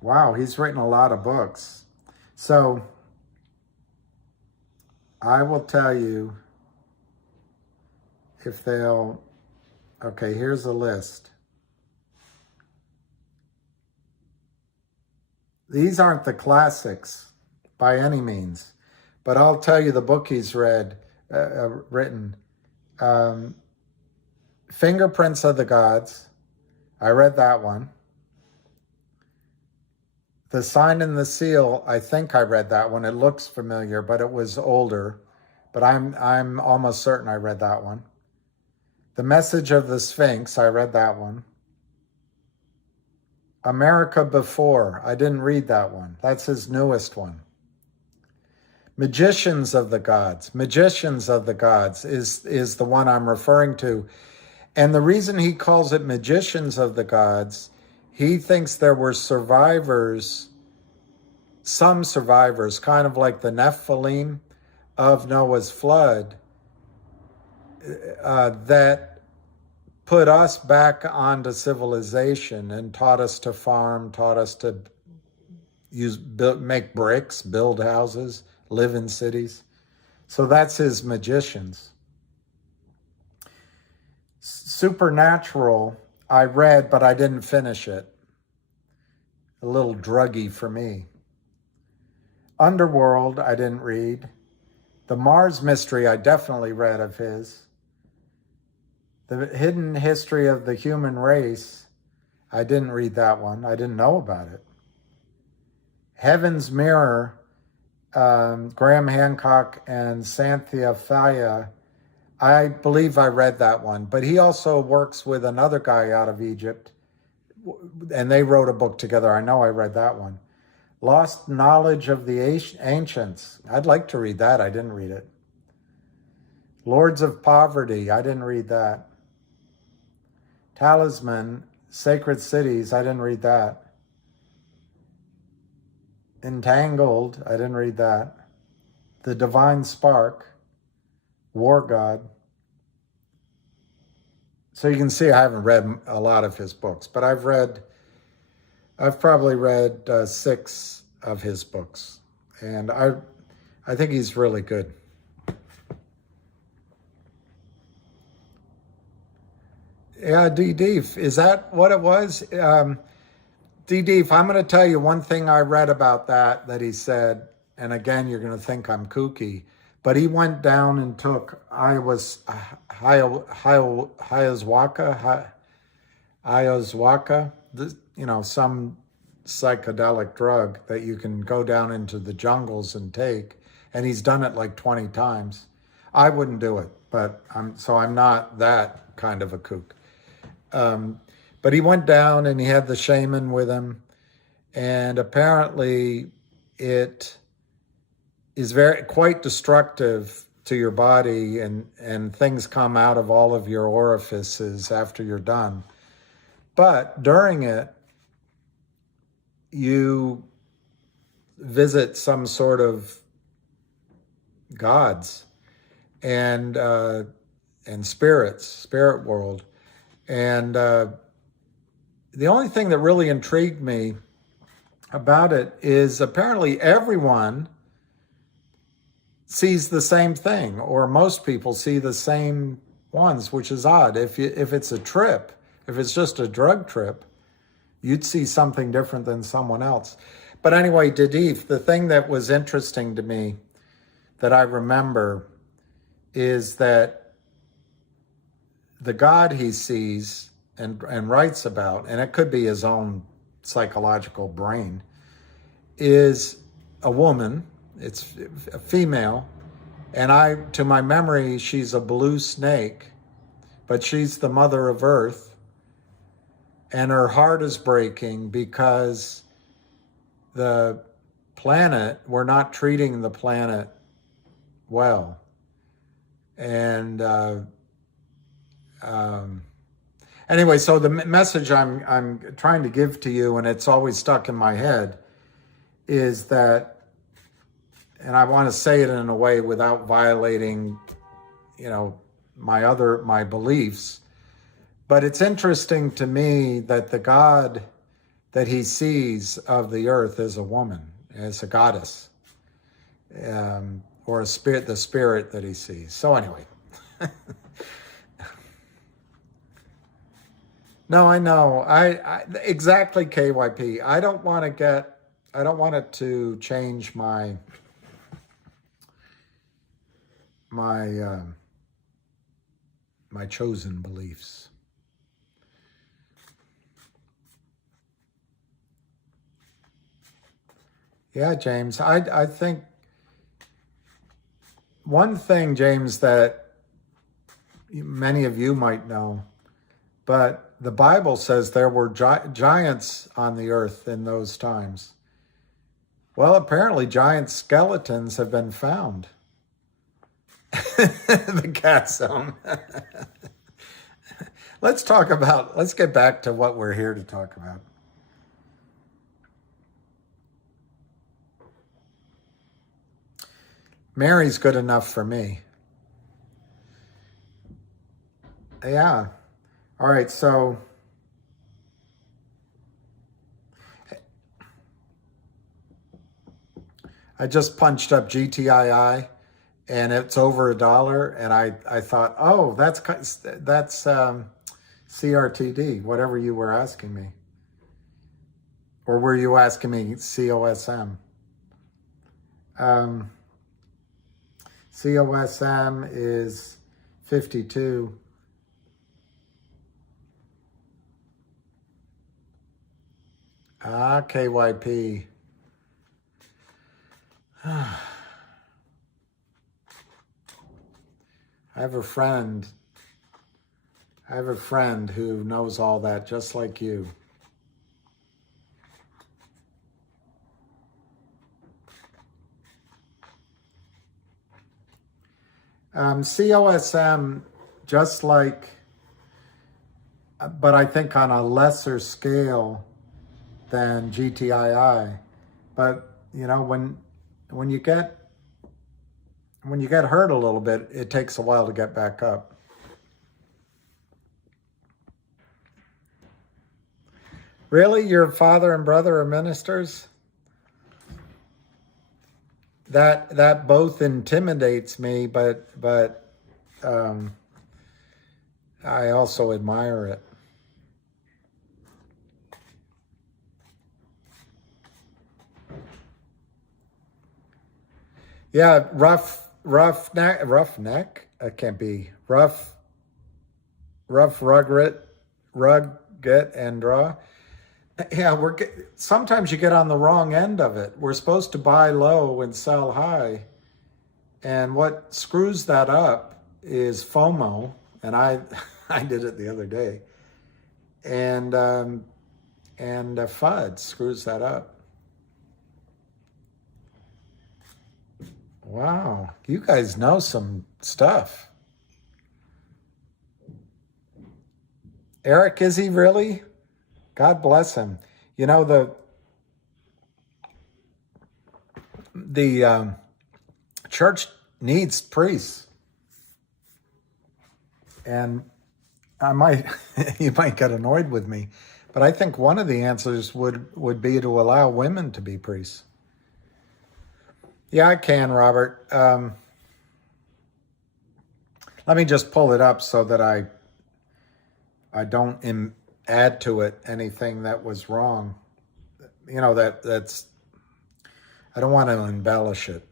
Wow, he's written a lot of books. So I will tell you if they'll, okay, here's a list. These aren't the classics by any means, but I'll tell you the book he's written. Fingerprints of the Gods. I read that one. The Sign and the Seal, I think I read that one. It looks familiar, but it was older. But I'm almost certain I read that one. The Message of the Sphinx, I read that one. America Before, I didn't read that one. That's his newest one. Magicians of the Gods. Magicians of the Gods is the one I'm referring to. And the reason he calls it Magicians of the Gods, he thinks there were survivors, some survivors, kind of like the Nephilim of Noah's flood, that put us back onto civilization and taught us to farm, taught us to make bricks, build houses, live in cities. So that's his magicians. Supernatural, I read, but I didn't finish it. A little druggy for me. Underworld, I didn't read. The Mars Mystery, I definitely read of his. The Hidden History of the Human Race, I didn't read that one. I didn't know about it. Heaven's Mirror, Graham Hancock and Cynthia Faya, I believe I read that one. But he also works with another guy out of Egypt, and they wrote a book together. I know I read that one. Lost Knowledge of the Ancients. I'd like to read that. I didn't read it. Lords of Poverty. I didn't read that. Talisman, Sacred Cities. I didn't read that. Entangled. I didn't read that. The Divine Spark. War God. So you can see I haven't read a lot of his books, but I've probably read 6 of his books, and I think he's really good. Yeah, D-Deef, is that what it was? D-Deef, I'm going to tell you one thing I read about that he said, and again, you're going to think I'm kooky, but he went down and took ayahuasca, some psychedelic drug that you can go down into the jungles and take, and he's done it like 20 times. I wouldn't do it, but I'm not that kind of a kook. But he went down and he had the shaman with him, and apparently it is quite destructive to your body, and things come out of all of your orifices after you're done. But during it, you visit some sort of gods and spirits, spirit world. And the only thing that really intrigued me about it is apparently everyone sees the same thing, or most people see the same ones, which is odd. If it's a trip, if it's just a drug trip, you'd see something different than someone else. But anyway, Dadif, the thing that was interesting to me that I remember is that the God he sees and writes about, and it could be his own psychological brain, is a woman. It's a female, and to my memory, she's a blue snake, but she's the mother of Earth, and her heart is breaking because the planet, we're not treating the planet well. And anyway, so the message I'm trying to give to you, and it's always stuck in my head, is that, and I want to say it in a way without violating, my beliefs, but it's interesting to me that the God that he sees of the earth is a woman, as a goddess, or a spirit, the spirit that he sees. So anyway. No, I know. I exactly, KYP. I don't want it to change my chosen beliefs. Yeah, James, I think one thing, James, that many of you might know, but the Bible says there were giants on the earth in those times. Well, apparently giant skeletons have been found. The cat's home. Let's get back to what we're here to talk about. Mary's good enough for me. Yeah. All right, so I just punched up GTII, and it's over $1, and I thought, oh, that's CRTD, whatever you were asking me. Or were you asking me COSM? COSM is 52. KYP. I have a friend who knows all that, just like you. COSM, just like, but I think on a lesser scale than GTII. But when you get hurt a little bit, it takes a while to get back up. Really? Your father and brother are ministers? That both intimidates me, but I also admire it. Yeah, roughneck. It can't be rough, rugged, and draw. Yeah, sometimes you get on the wrong end of it. We're supposed to buy low and sell high, and what screws that up is FOMO. And I I did it the other day, and FUD screws that up. Wow, you guys know some stuff. Eric, is he really? God bless him. You know, the church needs priests, and you might get annoyed with me, but I think one of the answers would be to allow women to be priests. Yeah, I can, Robert. Let me just pull it up so that I don't add to it anything that was wrong. You know, that's I don't want to embellish it.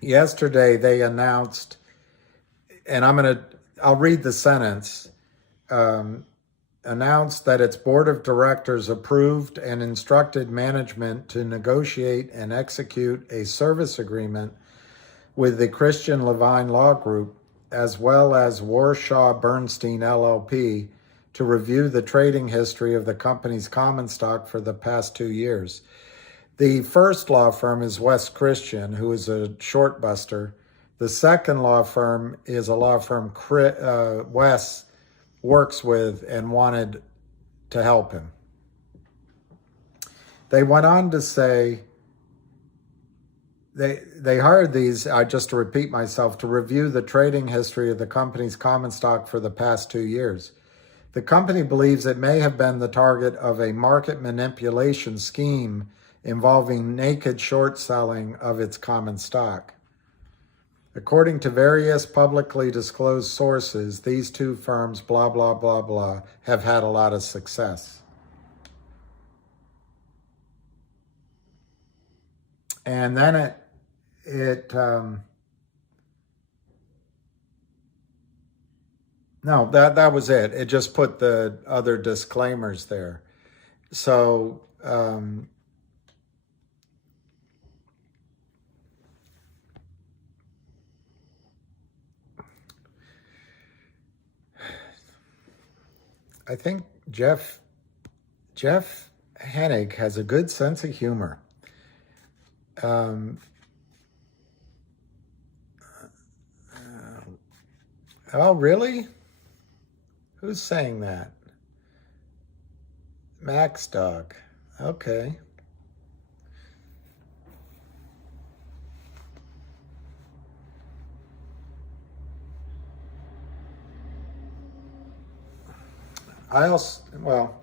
Yesterday they announced, and I'll read the sentence. Announced that its board of directors approved and instructed management to negotiate and execute a service agreement with the Christian Levine Law Group, as well as Warshaw Bernstein LLP, to review the trading history of the company's common stock for the past 2 years. The first law firm is West Christian, who is a short buster. The second law firm is a law firm Wes works with and wanted to help him. They went on to say they hired these, just to repeat myself, to review the trading history of the company's common stock for the past 2 years. The company believes it may have been the target of a market manipulation scheme involving naked short selling of its common stock. According to various publicly disclosed sources, these two firms, blah, blah, blah, blah, have had a lot of success. And then no, that was it. It just put the other disclaimers there. So, I think Jeff Hennig has a good sense of humor. Oh, really? Who's saying that? Max Dog. Okay. I also, well,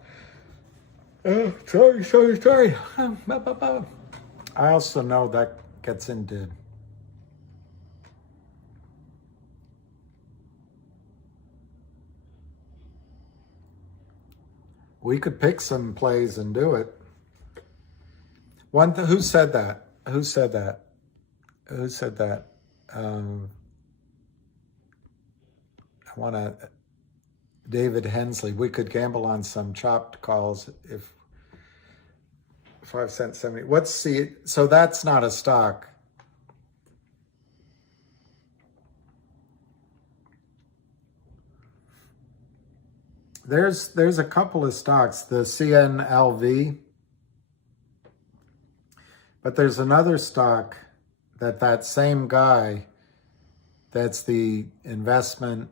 sorry. I also know that gets into we could pick some plays and do it. Who said that? Who said that? I want to, David Hensley. We could gamble on some chopped calls if 5 cents 70. So that's not a stock. There's a couple of stocks, the CNLV, but there's another stock that same guy that's the investment,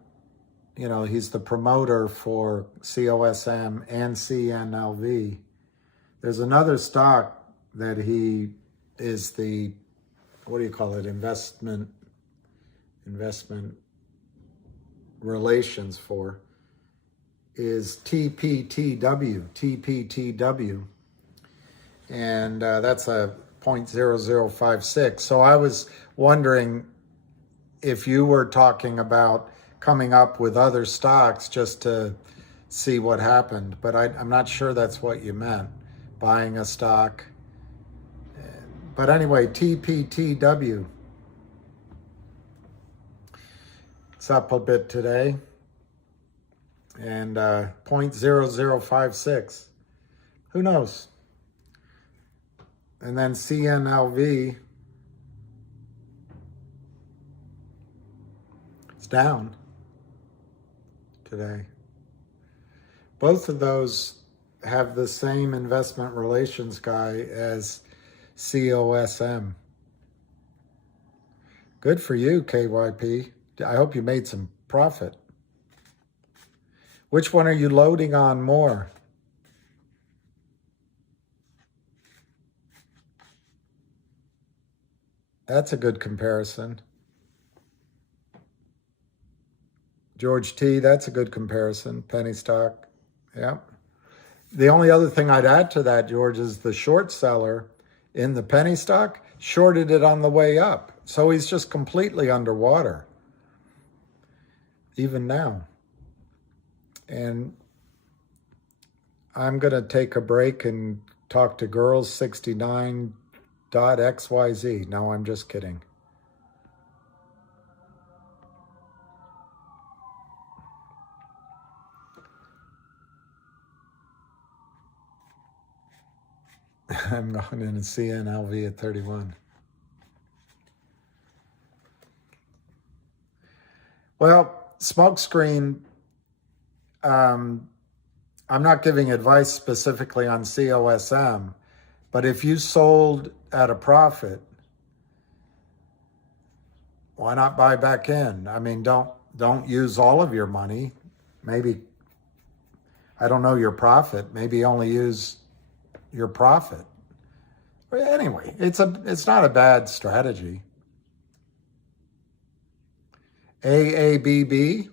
he's the promoter for COSM and CNLV. There's another stock that he is the, what do you call it, investment relations for. is TPTW, and that's a 0.0056. So I was wondering if you were talking about coming up with other stocks just to see what happened, but I'm not sure that's what you meant, buying a stock. But anyway, TPTW, it's up a bit today, and 0.0056. Who knows? And then CNLV, it's down today. Both of those have the same investment relations guy as COSM. Good for you, KYP. I hope you made some profit. Which one are you loading on more? That's a good comparison. George T, that's a good comparison. Penny stock. Yeah. The only other thing I'd add to that, George, is the short seller in the penny stock shorted it on the way up. So he's just completely underwater, even now. And I'm going to take a break and talk to girls69.xyz. No, I'm just kidding. I'm going in a CNLV at 31. Well, smokescreen, I'm not giving advice specifically on COSM, but if you sold at a profit, why not buy back in? I mean, don't use all of your money. Maybe, I don't know your profit, maybe only use your profit. But anyway, it's not a bad strategy. AABB.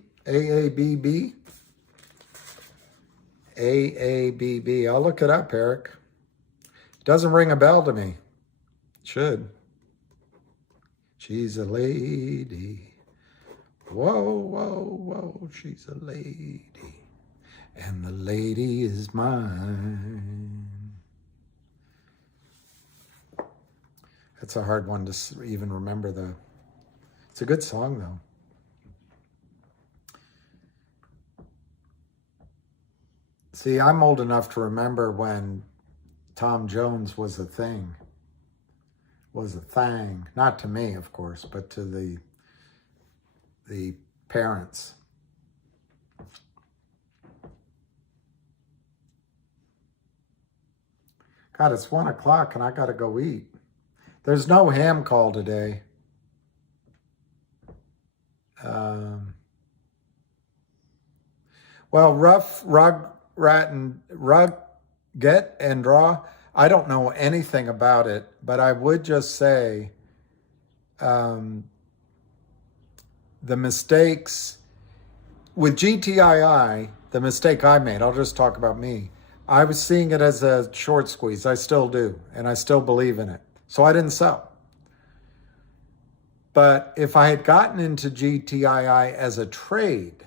I'll look it up, Eric. Doesn't ring a bell to me. It should. She's a lady. Whoa, whoa, whoa, she's a lady. And the lady is mine. That's a hard one to even remember, though. It's a good song, though. See, I'm old enough to remember when Tom Jones was a thing. Not to me, of course, but to the parents. God, it's 1 o'clock and I got to go eat. There's no ham call today. Well, get and draw. I don't know anything about it, but I would just say the mistakes with GTII, the mistake I made, I'll just talk about me. I was seeing it as a short squeeze. I still do, and I still believe in it. So I didn't sell. But if I had gotten into GTII as a trade,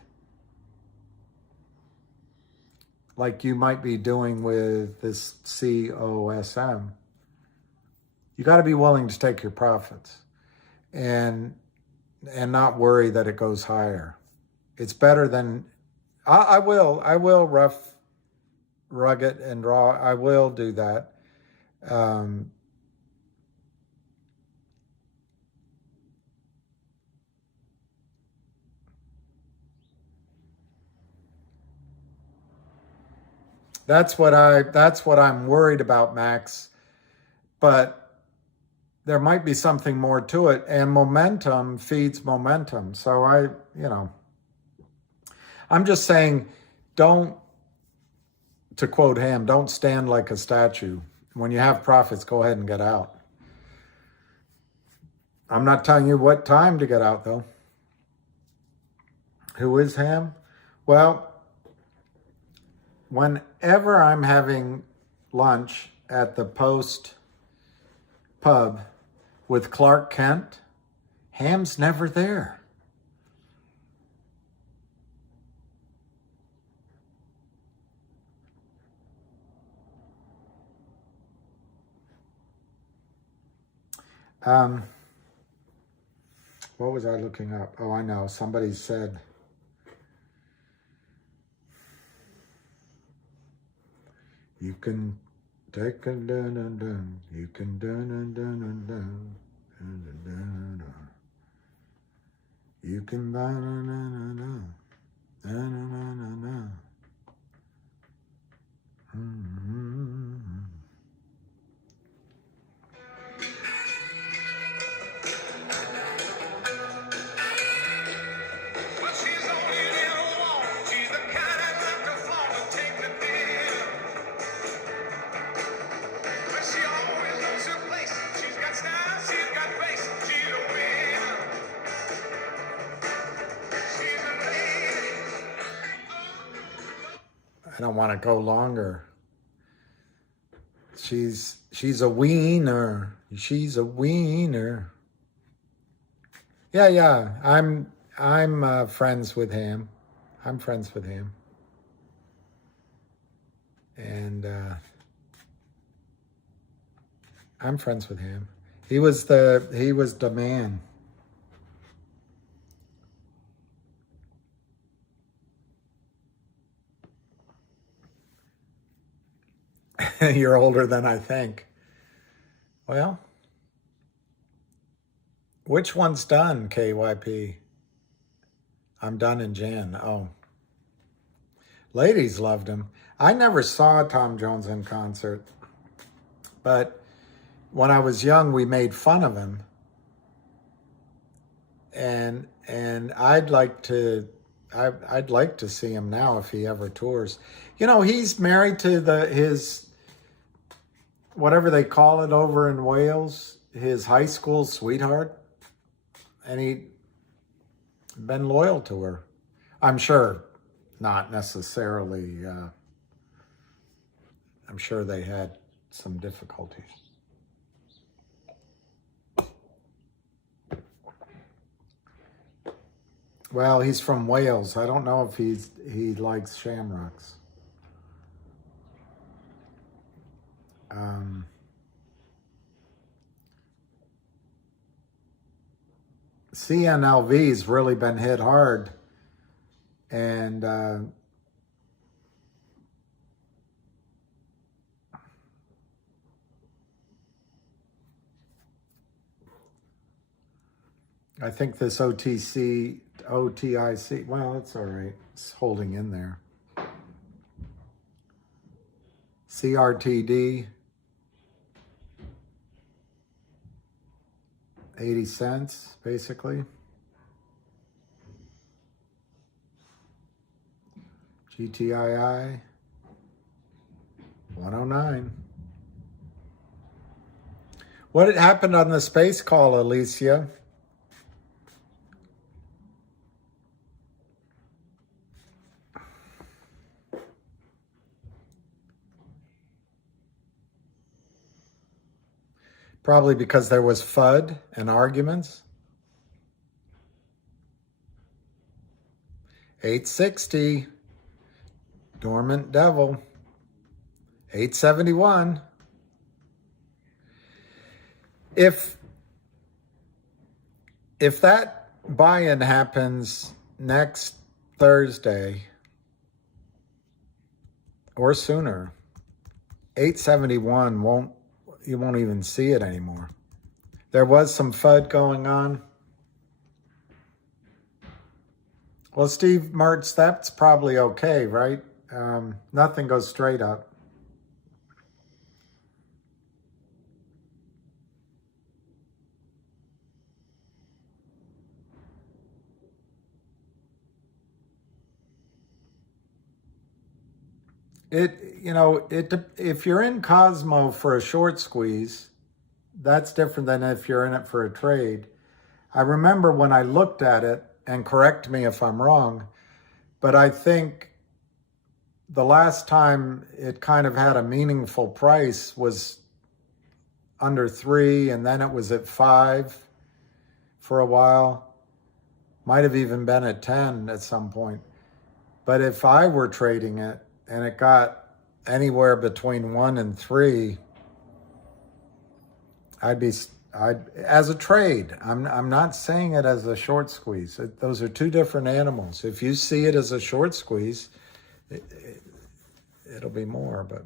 like you might be doing with this COSM, you got to be willing to take your profits and not worry that it goes higher. It's better than, I will rug it and draw. I will do that. That's what I'm worried about, Max. But there might be something more to it, and momentum feeds momentum. So I'm just saying, to quote Ham, don't stand like a statue. When you have profits, go ahead and get out. I'm not telling you what time to get out, though. Who is Ham? Well, whenever I'm having lunch at the Post pub with Clark Kent, Ham's never there. What was I looking up? Oh, I know. Somebody said, you can take a dun dun dun, you can dun dun dun dun dun dun dun dun dun. You can buy dun dun dun dun dun dun dun dun. I don't want to go longer. She's a wiener. She's a wiener. Yeah. I'm friends with Ham. I'm friends with him. And I'm friends with him. He was the man. You're older than I think. Well, which one's done, KYP? I'm done in Jan. Oh. Ladies loved him. I never saw Tom Jones in concert, but when I was young, we made fun of him. And I'd like to see him now if he ever tours. You know, he's married to his whatever they call it over in Wales, his high school sweetheart, and he'd been loyal to her. I'm sure not necessarily, I'm sure they had some difficulties. Well, he's from Wales. I don't know if he likes shamrocks. CNLV's really been hit hard, and I think this OTIC, well, it's all right. It's holding in there. CRTD, 80 cents, basically. GTII, 109. What had happened on the space call, Alicia? Probably because there was FUD and arguments. 860, dormant devil. 871. If that buy-in happens next Thursday or sooner, 871 you won't even see it anymore. There was some FUD going on. Well, Steve Mertz, that's probably okay, right? Nothing goes straight up. If you're in Cosmo for a short squeeze, that's different than if you're in it for a trade. I remember when I looked at it, and correct me if I'm wrong, but I think the last time it kind of had a meaningful price was under 3, and then it was at 5 for a while. Might have even been at 10 at some point. But if I were trading it and it got anywhere between 1 and 3, I'd as a trade. I'm not saying it as a short squeeze. Those are two different animals. If you see it as a short squeeze, it'll be more, but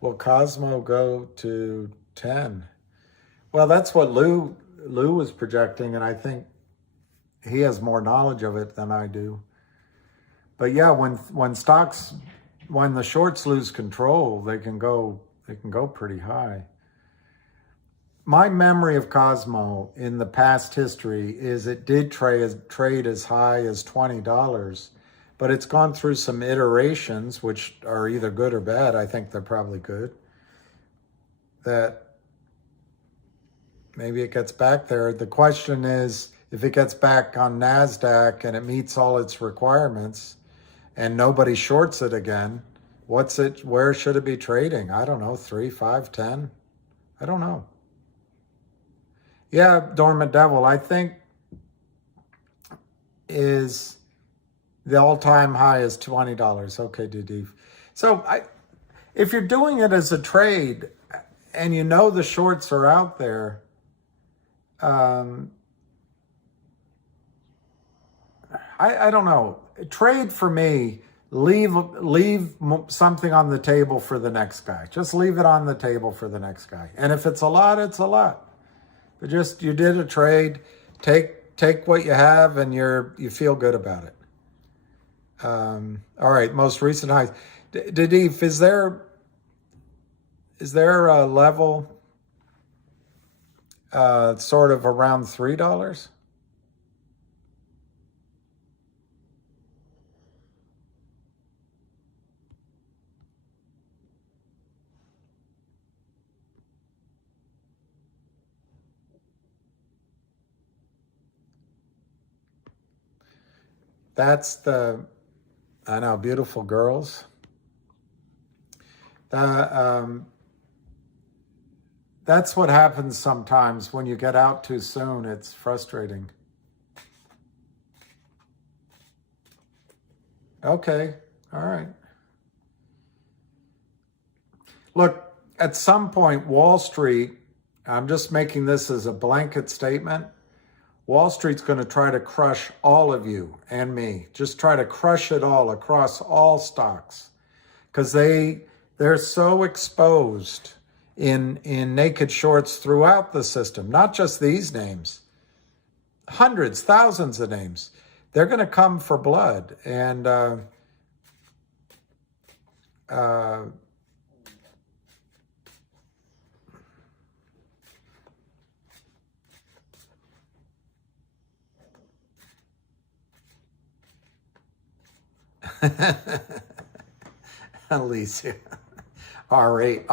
will Cosmo go to 10? Well, that's what Lou was projecting, and I think he has more knowledge of it than I do. But yeah, when the shorts lose control, they can go pretty high. My memory of Cosmo in the past history is it did trade as high as $20, but it's gone through some iterations, which are either good or bad. I think they're probably good. That maybe it gets back there. The question is, if it gets back on NASDAQ and it meets all its requirements and nobody shorts it again, where should it be trading? I don't know, 3, 5, 10? I don't know. Yeah, Dormant Devil, I think is the all-time high is $20. Okay, Dudif. So if you're doing it as a trade and you know the shorts are out there, I don't know. Trade for me, leave something on the table for the next guy. Just leave it on the table for the next guy. And if it's a lot, it's a lot. But just, you did a trade, take what you have and you feel good about it. All right, most recent highs. Didif, is there a level sort of around $3? That's I know, beautiful girls. That's what happens sometimes when you get out too soon. It's frustrating. Okay, all right. Look, at some point, Wall Street, I'm just making this as a blanket statement, Wall Street's going to try to crush all of you and me. Just try to crush it all across all stocks, because they're so exposed in naked shorts throughout the system, not just these names, hundreds, thousands of names. They're going to come for blood. And Alicia, R-APE.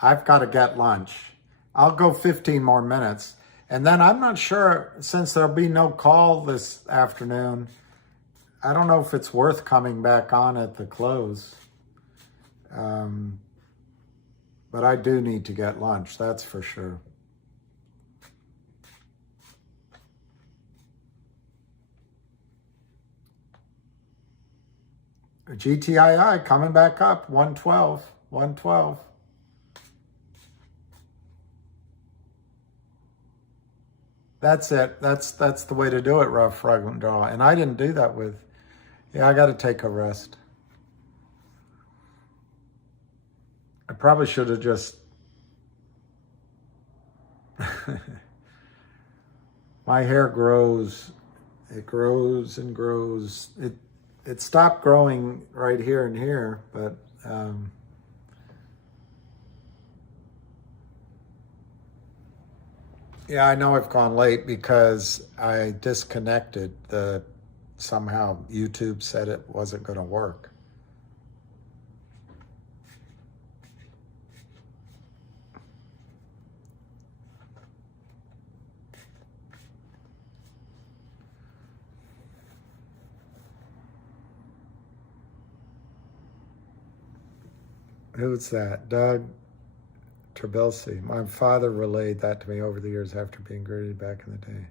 I've got to get lunch. I'll go 15 more minutes. And then I'm not sure, since there'll be no call this afternoon, I don't know if it's worth coming back on at the close. But I do need to get lunch, that's for sure. GTII coming back up, 112, 112. That's it. That's the way to do it, rough rug and draw. And I didn't do that with, I got to take a rest. I probably should have just, my hair grows. It grows and grows. It stopped growing right here and here, but Yeah, I know I've gone late because I disconnected somehow YouTube said it wasn't going to work. Who's that? Doug Trabelsi. My father relayed that to me over the years after being greeted back in the day.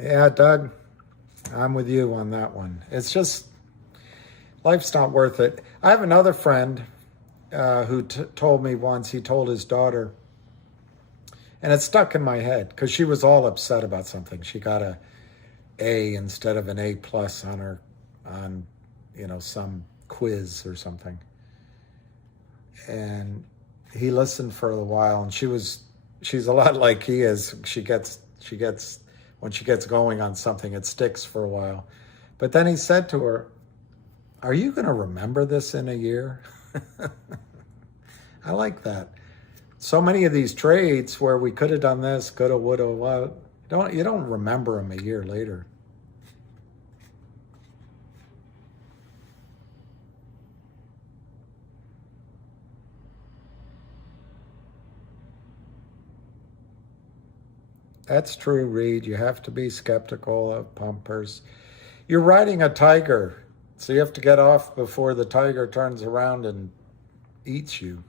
Yeah, Doug, I'm with you on that one. It's just, life's not worth it. I have another friend who told me once, he told his daughter, and it stuck in my head because she was all upset about something. She got a A instead of an A plus on some quiz or something. And he listened for a while, and she's a lot like he is. She gets when she gets going on something, it sticks for a while. But then he said to her, "Are you going to remember this in a year?" I like that. So many of these trades where we could have done this, coulda, woulda, what, you don't remember them a year later. That's true, Reed. You have to be skeptical of pumpers. You're riding a tiger, so you have to get off before the tiger turns around and eats you.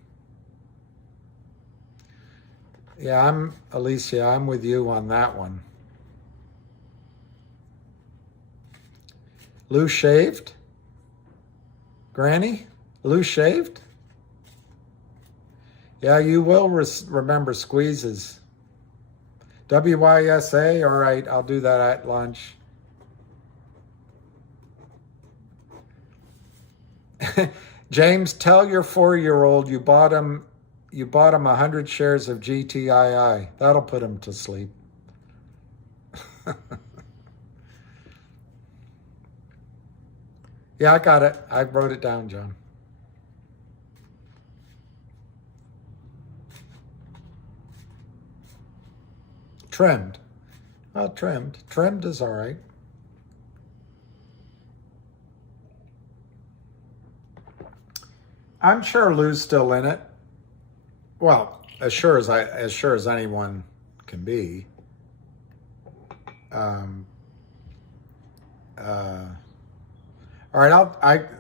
Yeah, Alicia, I'm with you on that one. Lou shaved? Granny? Lou shaved? Yeah, you will remember squeezes. WYSA, all right, I'll do that at lunch. James, tell your 4-year-old you bought him 100 shares of GTII. That'll put him to sleep. Yeah, I got it. I wrote it down, John. Trimmed. Oh, trimmed. Trimmed is all right. I'm sure Lou's still in it. Well, as sure as anyone can be. All right,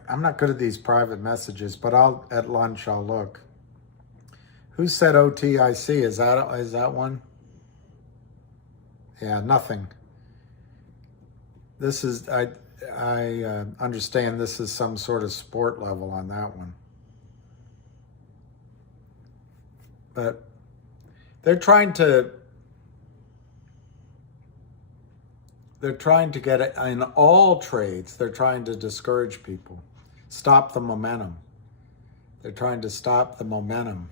I'm not good at these private messages, but at lunch I'll look. Who said OTIC? Is that one? Yeah, nothing. This is I understand this is some sort of sport level on that one. But they're trying to get it in all trades. They're trying to discourage people, stop the momentum. They're trying to stop the momentum.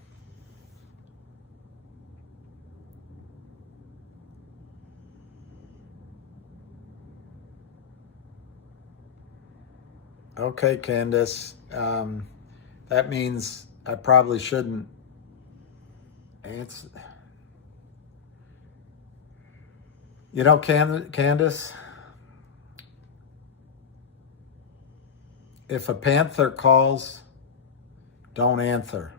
Okay, Candace. That means I probably shouldn't answer. You know, Candace, if a panther calls, don't answer.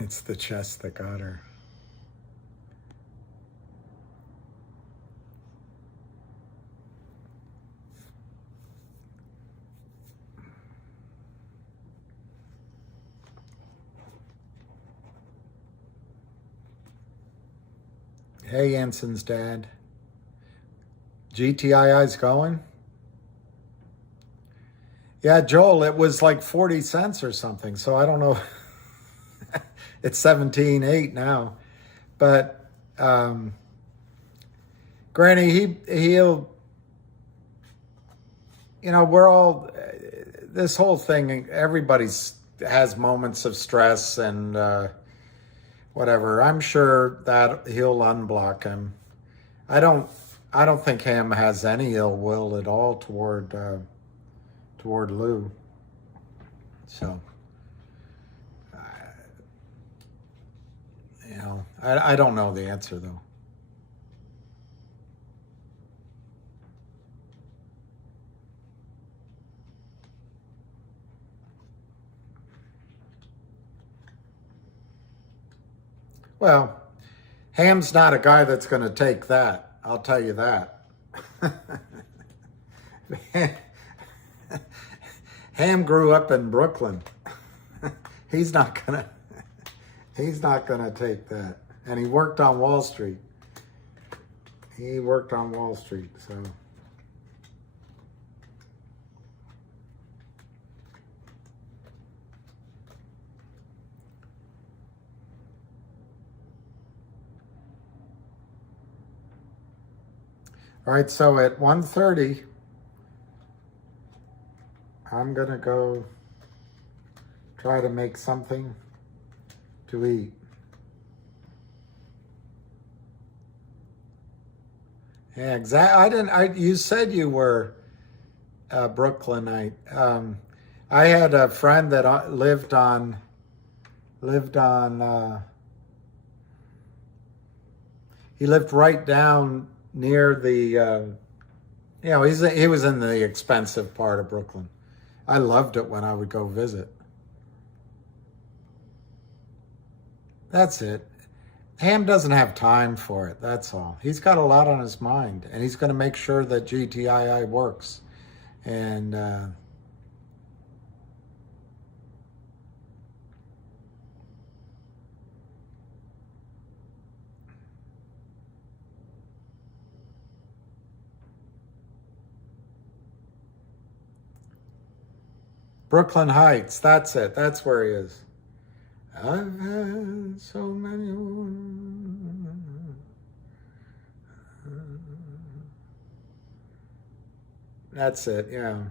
It's the chest that got her. Hey, Anson's dad. GTII's going? Yeah, Joel, it was like 40 cents or something, so I don't know. It's 17.8 now. But Granny, we're all, this whole thing, everybody's has moments of stress and whatever. I'm sure that he'll unblock him. I don't think Ham has any ill will at all toward Lou. So, I don't know the answer though. Well, Ham's not a guy that's going to take that. I'll tell you that. Ham grew up in Brooklyn. He's not gonna take that. And he worked on Wall Street. So. All right, so at 1:30, I'm gonna go try to make something to eat. Yeah, exactly. You said you were Brooklynite. I had a friend that lived on. He lived right down near the. He was in the expensive part of Brooklyn. I loved it when I would go visit. That's it. Ham doesn't have time for it, that's all. He's got a lot on his mind, and he's going to make sure that GTII works. And Brooklyn Heights, that's it. That's where he is. I've had so many. That's it, yeah.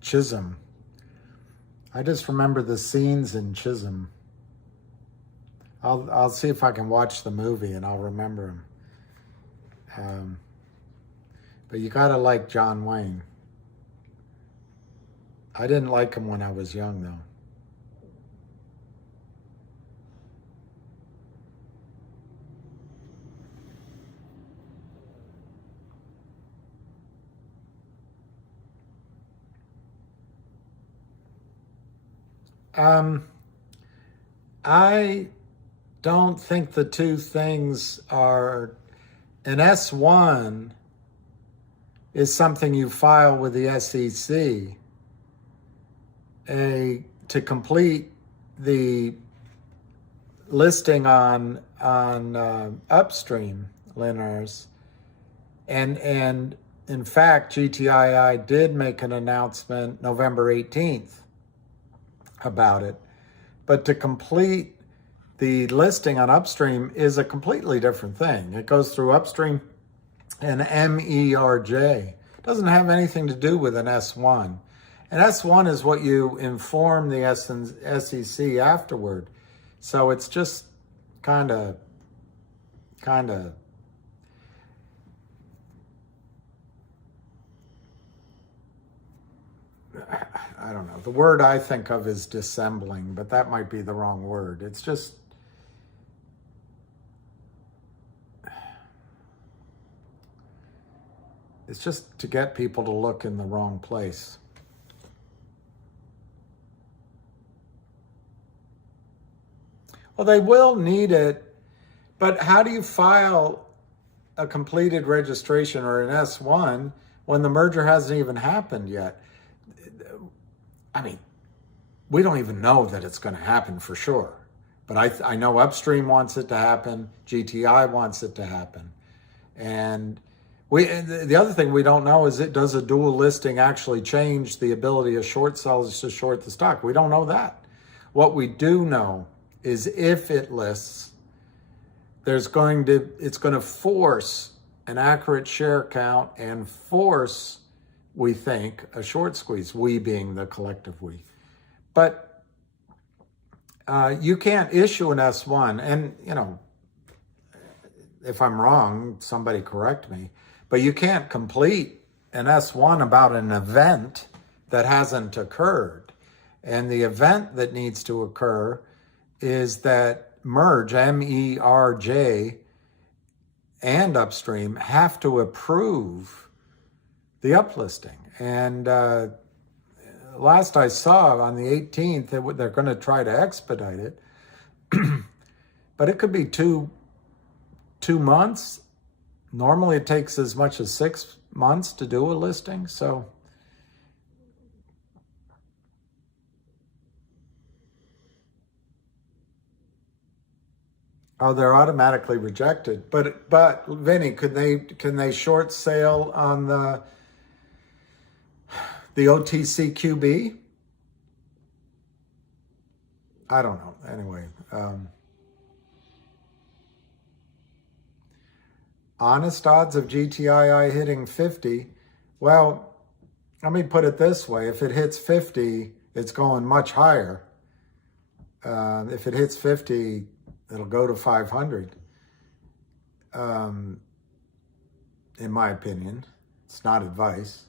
Chisholm. I just remember the scenes in Chisholm. I'll see if I can watch the movie and I'll remember him. But you gotta like John Wayne. I didn't like him when I was young though. I don't think the two things are. An S1 is something you file with the SEC to complete the listing on upstream listeners, and in fact GTII did make an announcement November 18th about it, but to complete the listing on upstream is a completely different thing. It goes through upstream and MERJ. It doesn't have anything to do with an S1. An S1 is what you inform the SEC afterward. So it's just kind of I don't know. The word I think of is dissembling, but that might be the wrong word. It's just to get people to look in the wrong place. Well, they will need it, but how do you file a completed registration or an S1 when the merger hasn't even happened yet? I mean, we don't even know that it's going to happen for sure. But I know Upstream wants it to happen. GTI wants it to happen. And the other thing we don't know is, does a dual listing actually change the ability of short sellers to short the stock? We don't know that. What we do know is if it lists, it's going to force an accurate share count and force, we think, a short squeeze, we being the collective we. But you can't issue an S1, and if I'm wrong, somebody correct me, but you can't complete an S1 about an event that hasn't occurred. And the event that needs to occur is that Merge, MERJ, and Upstream have to approve the uplisting. And last I saw, on the 18th, they're going to try to expedite it. But it could be two months. Normally it takes as much as 6 months to do a listing. So they're automatically rejected. But Vinny, can they short sale on the OTC QB? I don't know. Anyway, honest odds of GTII hitting 50. Well, let me put it this way. If it hits 50, it's going much higher. If it hits 50, it'll go to 500. In my opinion, it's not advice.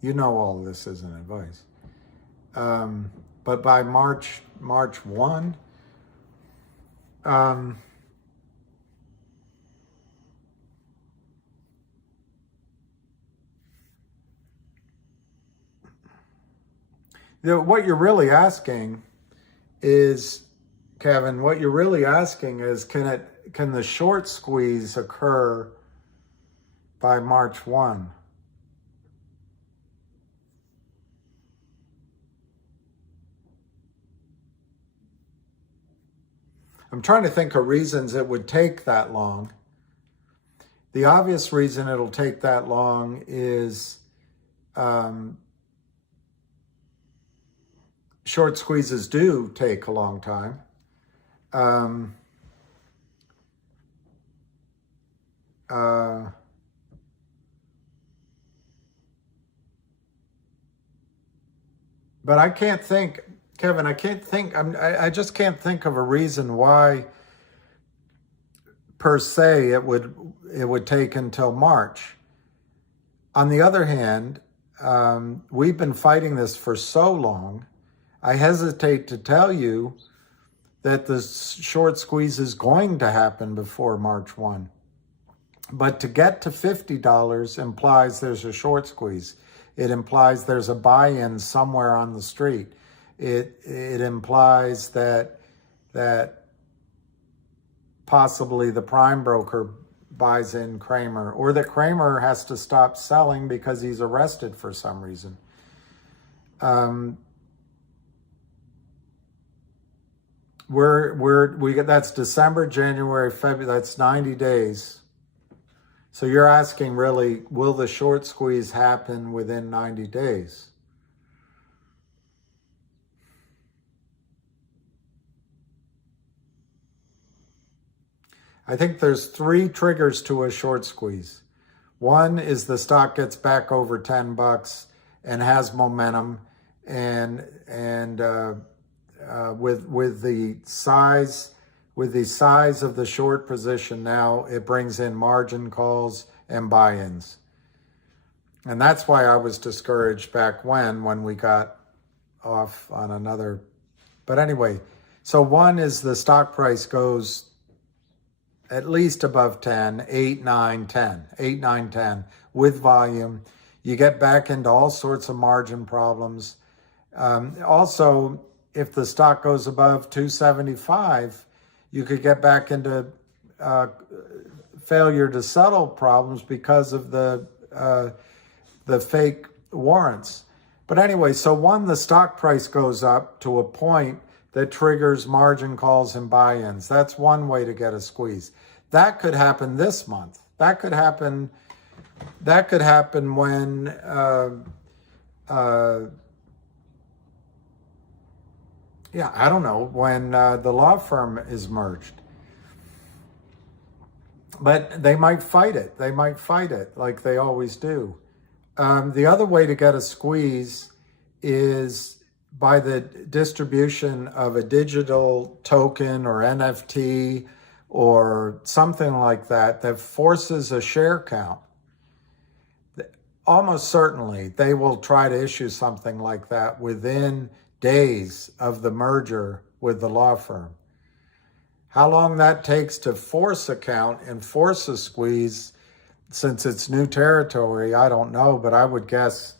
You know all this isn't advice. But by March 1, what you're really asking is, Kevin, what you're really asking is, can the short squeeze occur by March 1? I'm trying to think of reasons it would take that long. The obvious reason it'll take that long is short squeezes do take a long time. But I can't think, Kevin, I just can't think of a reason why, per se, it would take until March. On the other hand, we've been fighting this for so long, I hesitate to tell you that the short squeeze is going to happen before March 1. But to get to $50 implies there's a short squeeze. It implies there's a buy-in somewhere on the street. It implies that possibly the prime broker buys in Kramer, or that Kramer has to stop selling because he's arrested for some reason. That's December, January, February. That's 90 days. So you're asking, really, will the short squeeze happen within 90 days? I think there's 3 triggers to a short squeeze. One is the stock gets back over $10 and has momentum, and with the size of the short position now, it brings in margin calls and buy-ins. And that's why I was discouraged back when we got off on another. But anyway, so one is the stock price goes at least above 10, 8, 9, 10, 8, 9, 10 with volume. You get back into all sorts of margin problems. Also, if the stock goes above 275, you could get back into failure to settle problems because of the fake warrants. But anyway, so one, the stock price goes up to a point that triggers margin calls and buy-ins. That's one way to get a squeeze. That could happen this month. That could happen when I don't know, when the law firm is merged. But they might fight it. They might fight it like they always do. The other way to get a squeeze is by the distribution of a digital token or NFT or something like that that forces a share count. Almost certainly they will try to issue something like that within days of the merger with the law firm. How long that takes to force a count and force a squeeze, since it's new territory, I don't know, but I would guess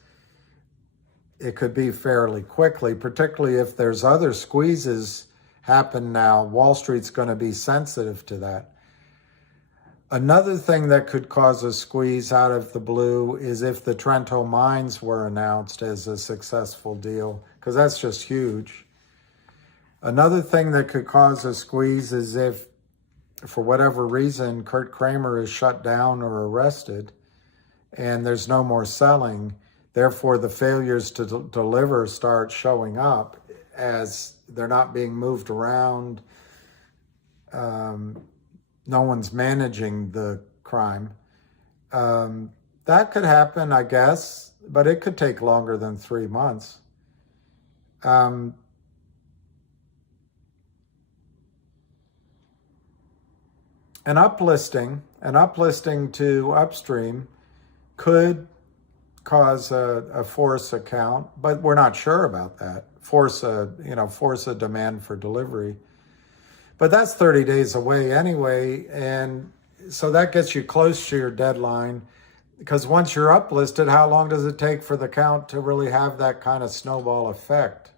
it could be fairly quickly, particularly if there's other squeezes happen now. Wall Street's going to be sensitive to that. Another thing that could cause a squeeze out of the blue is if the Trento mines were announced as a successful deal, because that's just huge. Another thing that could cause a squeeze is if, for whatever reason, Kurt Kramer is shut down or arrested and there's no more selling. Therefore, the failures to deliver start showing up as they're not being moved around. No one's managing the crime. That could happen, I guess, but it could take longer than 3 months. An uplisting to upstream could cause a force account, but we're not sure about that. Force a demand for delivery. But that's 30 days away anyway, and so that gets you close to your deadline, because once you're uplisted, how long does it take for the count to really have that kind of snowball effect?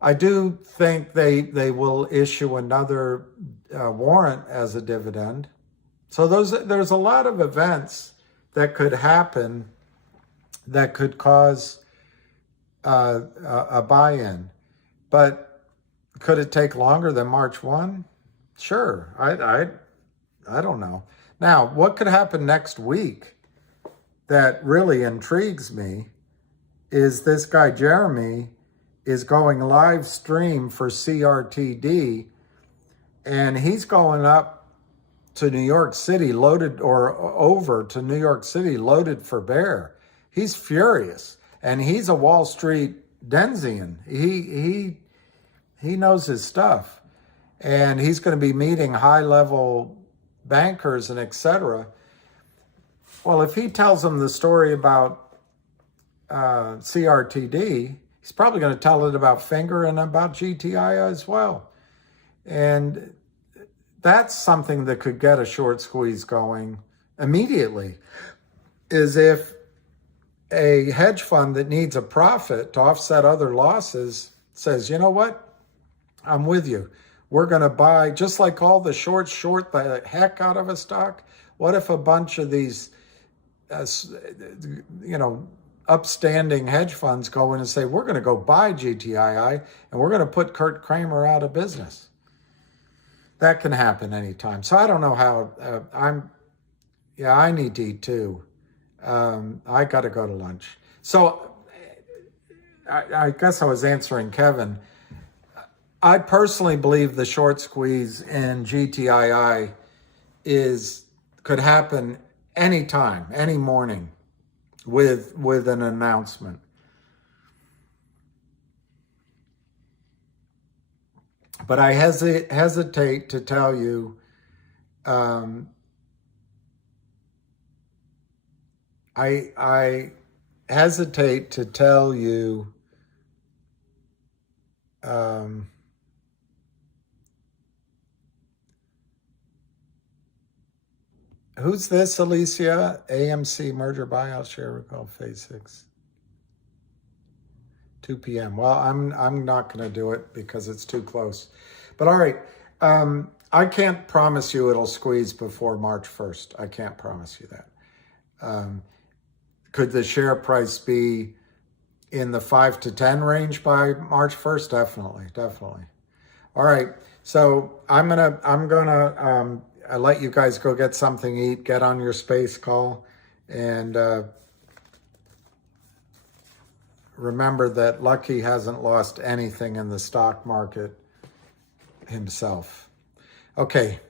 I do think they will issue another warrant as a dividend. So there's a lot of events that could happen that could cause a buy-in. But could it take longer than March 1? Sure. I don't know. Now, what could happen next week that really intrigues me is this guy, Jeremy, is going live stream for CRTD, and he's going up to New York City loaded, or over to New York City loaded for bear. He's furious, and he's a Wall Street Denzian. He knows his stuff, and he's going to be meeting high-level bankers and etc. Well, if he tells them the story about CRTD, he's probably going to tell it about Finger and about GTII as well. And that's something that could get a short squeeze going immediately, is if a hedge fund that needs a profit to offset other losses says, you know what? I'm with you. We're going to buy, just like all the short the heck out of a stock. What if a bunch of these, upstanding hedge funds go in and say, we're going to go buy GTII and we're going to put Kurt Kramer out of business? That can happen anytime. So I don't know how, I need to eat too. I got to go to lunch. So I guess I was answering Kevin. I personally believe the short squeeze in GTII could happen anytime, any morning, with an announcement. But I hesitate to tell you. I hesitate to tell you. Who's this, Alicia? AMC merger buyout share recall phase 6. 2 p.m. Well, I'm not going to do it because it's too close. But all right, I can't promise you it'll squeeze before March 1st. I can't promise you that. Could the share price be in the 5 to 10 range by March 1st? Definitely. All right. So I'm gonna let you guys go get something to eat, get on your space call, and remember that Lucky hasn't lost anything in the stock market himself. Okay.